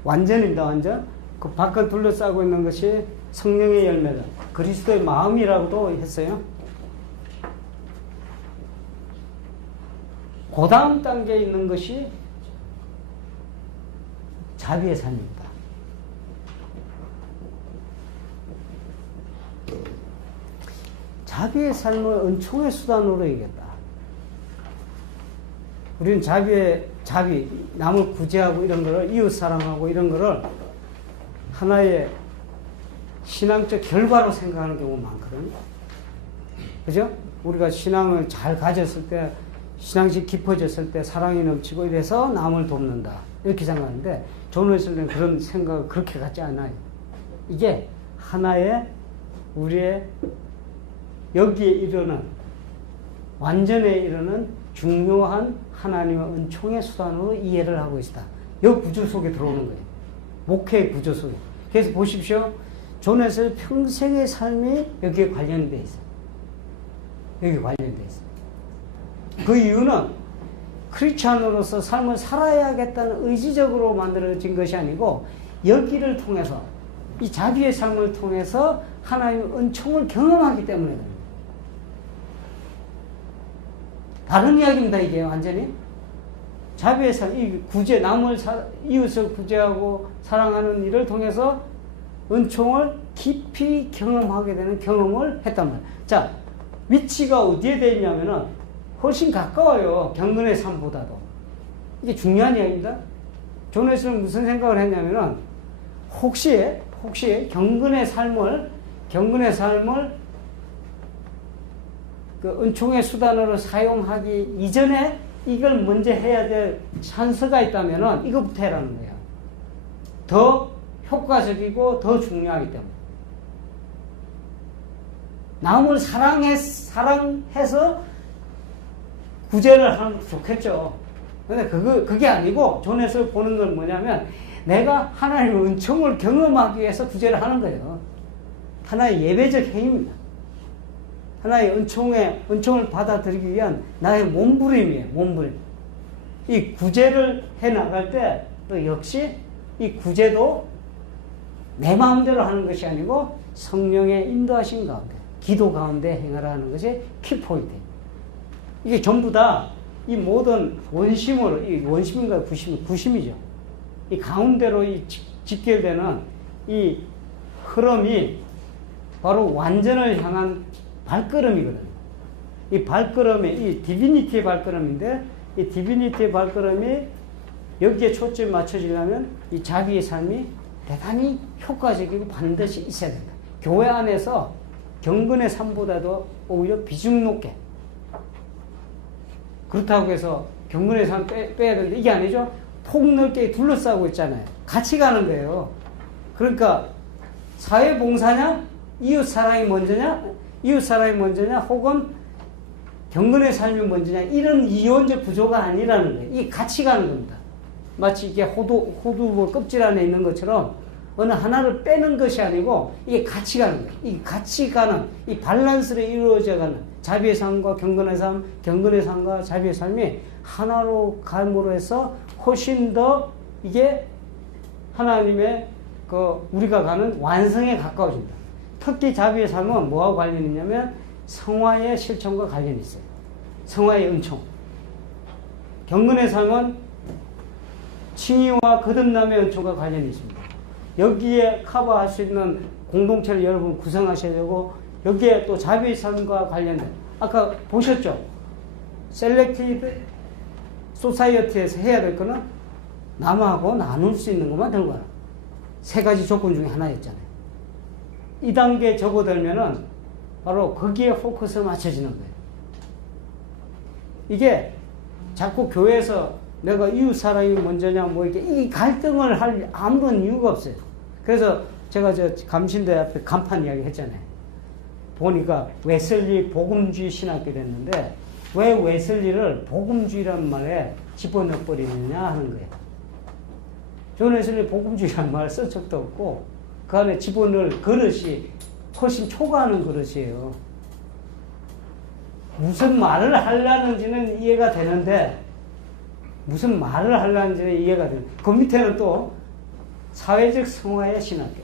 완전입니다, 완전. 그 바깥 둘러싸고 있는 것이 성령의 열매다. 그리스도의 마음이라고도 했어요. 그 다음 단계에 있는 것이 자비의 삶입니다. 자비의 삶을 은총의 수단으로 이겼다. 우리는 자비, 남을 구제하고 이런 거를, 이웃 사랑하고 이런 거를 하나의 신앙적 결과로 생각하는 경우가 많거든요. 그죠? 우리가 신앙을 잘 가졌을 때, 신앙식 깊어졌을 때 사랑이 넘치고 이래서 남을 돕는다. 이렇게 생각하는데, 존 웨슬리는 그런 생각을 그렇게 갖지 않아요. 이게 하나의 우리의 여기에 이르는, 완전에 이르는 중요한 하나님의 은총의 수단으로 이해를 하고 있다. 이 구조 속에 들어오는 거예요. 목회의 구조 속에. 그래서 보십시오. 존 웨슬리 평생의 삶이 여기에 관련되어 있어요. 여기 관련되어 있어요. 그 이유는 크리스찬으로서 삶을 살아야겠다는 의지적으로 만들어진 것이 아니고 여기를 통해서 이 자비의 삶을 통해서 하나님의 은총을 경험하기 때문에 그래요. 다른 이야기입니다. 이게 완전히 자비의 삶, 이 구제, 이웃을 구제하고 사랑하는 일을 통해서 은총을 깊이 경험하게 되는 경험을 했단 말이에요. 자, 위치가 어디에 되어 있냐면은 훨씬 가까워요. 경건의 삶보다도. 이게 중요한 이야기입니다. 존 웨슬리는 무슨 생각을 했냐면은 혹시 경건의 삶을 그 은총의 수단으로 사용하기 이전에 이걸 먼저 해야 될 찬스가 있다면은 이것부터 해라는 거예요. 더 효과적이고 더 중요하기 때문에. 남을 사랑해서 구제를 하면 좋겠죠. 근데 그게 아니고 존에서 보는 건 뭐냐면 내가 하나님의 은총을 경험하기 위해서 구제를 하는 거예요. 하나의 예배적 행위입니다. 하나의 은총을 받아들이기 위한 나의 몸부림이에요. 몸부림. 이 구제를 해 나갈 때 또 역시 이 구제도 내 마음대로 하는 것이 아니고 성령의 인도하신 가운데, 기도 가운데 행하라 하는 것이 키포인트예요. 이게 전부 다 이 모든 원심으로, 이 원심인가 구심이죠. 이 가운데로 이 직결되는 이 흐름이 바로 완전을 향한 발걸음이거든요. 이 발걸음이, 이 디비니티의 발걸음인데, 이 디비니티의 발걸음이 여기에 초점이 맞춰지려면 이 자비의 삶이 대단히 효과적이고 반드시 있어야 된다. 교회 안에서 경건의 삶보다도 오히려 비중 높게. 그렇다고 해서 경건의 삶 빼야 되는데 이게 아니죠. 폭넓게 둘러싸고 있잖아요. 같이 가는 거예요. 그러니까 사회봉사냐? 이웃사랑이 먼저냐? 혹은 경건의 삶이 먼저냐? 이런 이원적 구조가 아니라는 거예요. 이게 같이 가는 겁니다. 마치 이게 호두 껍질 안에 있는 것처럼 어느 하나를 빼는 것이 아니고 이게 같이 가는 거예요. 이 같이 가는, 이 밸런스로 이루어져 가는 자비의 삶과 경건의 삶, 경건의 삶과 자비의 삶이 하나로 감으로 해서 훨씬 더 이게 하나님의 우리가 가는 완성에 가까워집니다. 특히 자비의 삶은 뭐하고 관련이 있냐면 성화의 실천과 관련이 있어요. 성화의 은총. 경건의 삶은 칭의와 거듭남의 은총과 관련이 있습니다. 여기에 커버할 수 있는 공동체를 여러분 구성하셔야 되고 여기에 또 자비의 삶과 관련된 아까 보셨죠? 셀렉티드 소사이어티에서 해야 될 거는 남하고 나눌 수 있는 것만 들고 가라. 세 가지 조건 중에 하나였잖아요. 이 단계에 접어들면은 바로 거기에 포커스를 맞춰지는 거예요. 이게 자꾸 교회에서 내가 이웃 사랑이 먼저냐 뭐 이렇게 이 갈등을 할 아무런 이유가 없어요. 그래서 제가 감신대 앞에 간판 이야기 했잖아요. 보니까 웨슬리 복음주의 신학교 됐는데 왜 웨슬리를 복음주의란 말에 집어넣어버리느냐 하는 거예요. 존 웨슬리 복음주의란 말을 쓴 적도 없고 그 안에 집어넣을 그릇이 훨씬 초과하는 그릇이에요. 무슨 말을 하려는지는 이해가 되는데 무슨 말을 하려는지는 이해가 되는 그 밑에는 또 사회적 성화의 신학교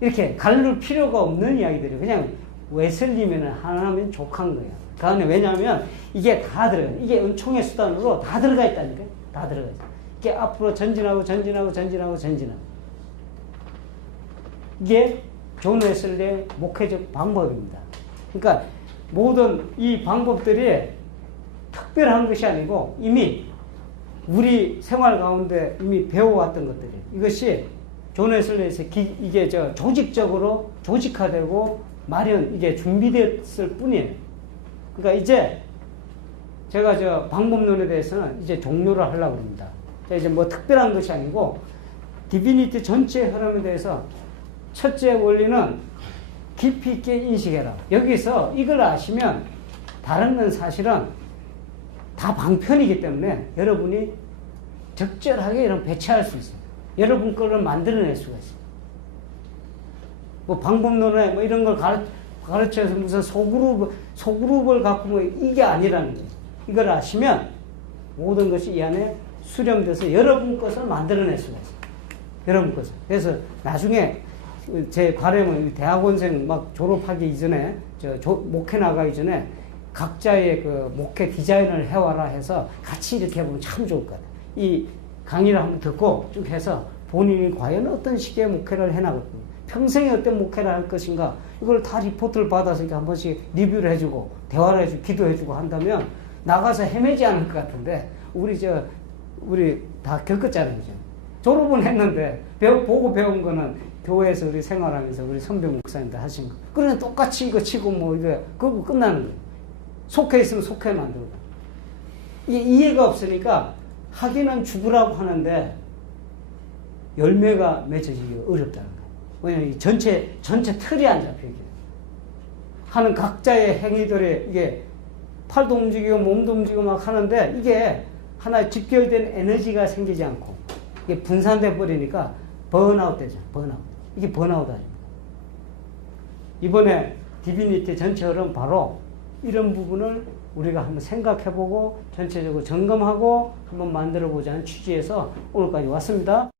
이렇게 가를 필요가 없는 이야기들이 그냥 웨슬리면 하나면 족한 거예요. 그 안에 왜냐하면 이게 다 들어가요. 이게 은총의 수단으로 다 들어가 있다니까요. 다 들어가 있어요. 이게 앞으로 전진하고 이게 존 웨슬리의 목회적 방법입니다. 그러니까 모든 이 방법들이 특별한 것이 아니고 이미 우리 생활 가운데 이미 배워왔던 것들이에요. 이것이 존 웨슬리에서 이게 조직적으로 조직화되고 마련 이게 준비됐을 뿐이에요. 그러니까 이제 제가 방법론에 대해서는 이제 종료를 하려고 합니다. 이제 뭐 특별한 것이 아니고 디비니티 전체 흐름에 대해서 첫째 원리는 깊이 있게 인식해라. 여기서 이걸 아시면 다른 건 사실은 다 방편이기 때문에 여러분이 적절하게 이런 배치할 수 있어요. 여러분 거를 만들어낼 수가 있어요. 뭐 방법론에 뭐 이런 걸 가르쳐서 무슨 소그룹을 갖고 뭐 이게 아니라는 거예요. 이걸 아시면 모든 것이 이 안에 수렴돼서 여러분 것을 만들어낼 수가 있어요. 여러분 것을. 그래서 나중에 제 바람은 대학원생 막 졸업하기 이전에, 목회 나가기 전에 각자의 그 목회 디자인을 해와라 해서 같이 이렇게 해보면 참 좋을 것 같아요. 이 강의를 한번 듣고 쭉 해서 본인이 과연 어떤 식의 목회를 해나갈 건가, 평생에 어떤 목회를 할 것인가, 이걸 다 리포트를 받아서 이렇게 한 번씩 리뷰를 해주고, 대화를 해주고, 기도해주고 한다면 나가서 헤매지 않을 것 같은데, 우리 다 겪었잖아요. 그죠? 졸업은 했는데, 보고 배운 거는 교회에서 우리 생활하면서 우리 선배 목사님들 하신 거. 그러면 똑같이 이거 치고 그거 끝나는 거예요. 속해 있으면 속해 만들고. 이게 이해가 없으니까 하기는 죽으라고 하는데 열매가 맺어지기 어렵다는 거예요. 왜냐면 전체 틀이 안 잡혀요. 하는 각자의 행위들이 이게 팔도 움직이고 몸도 움직이고 막 하는데 이게 하나 집결된 에너지가 생기지 않고 이게 분산돼 버리니까 번아웃 되죠. 번아웃. 이게 번아웃 아닙니다. 이번에 디비니티 전체 흐름 바로 이런 부분을 우리가 한번 생각해보고 전체적으로 점검하고 한번 만들어보자는 취지에서 오늘까지 왔습니다.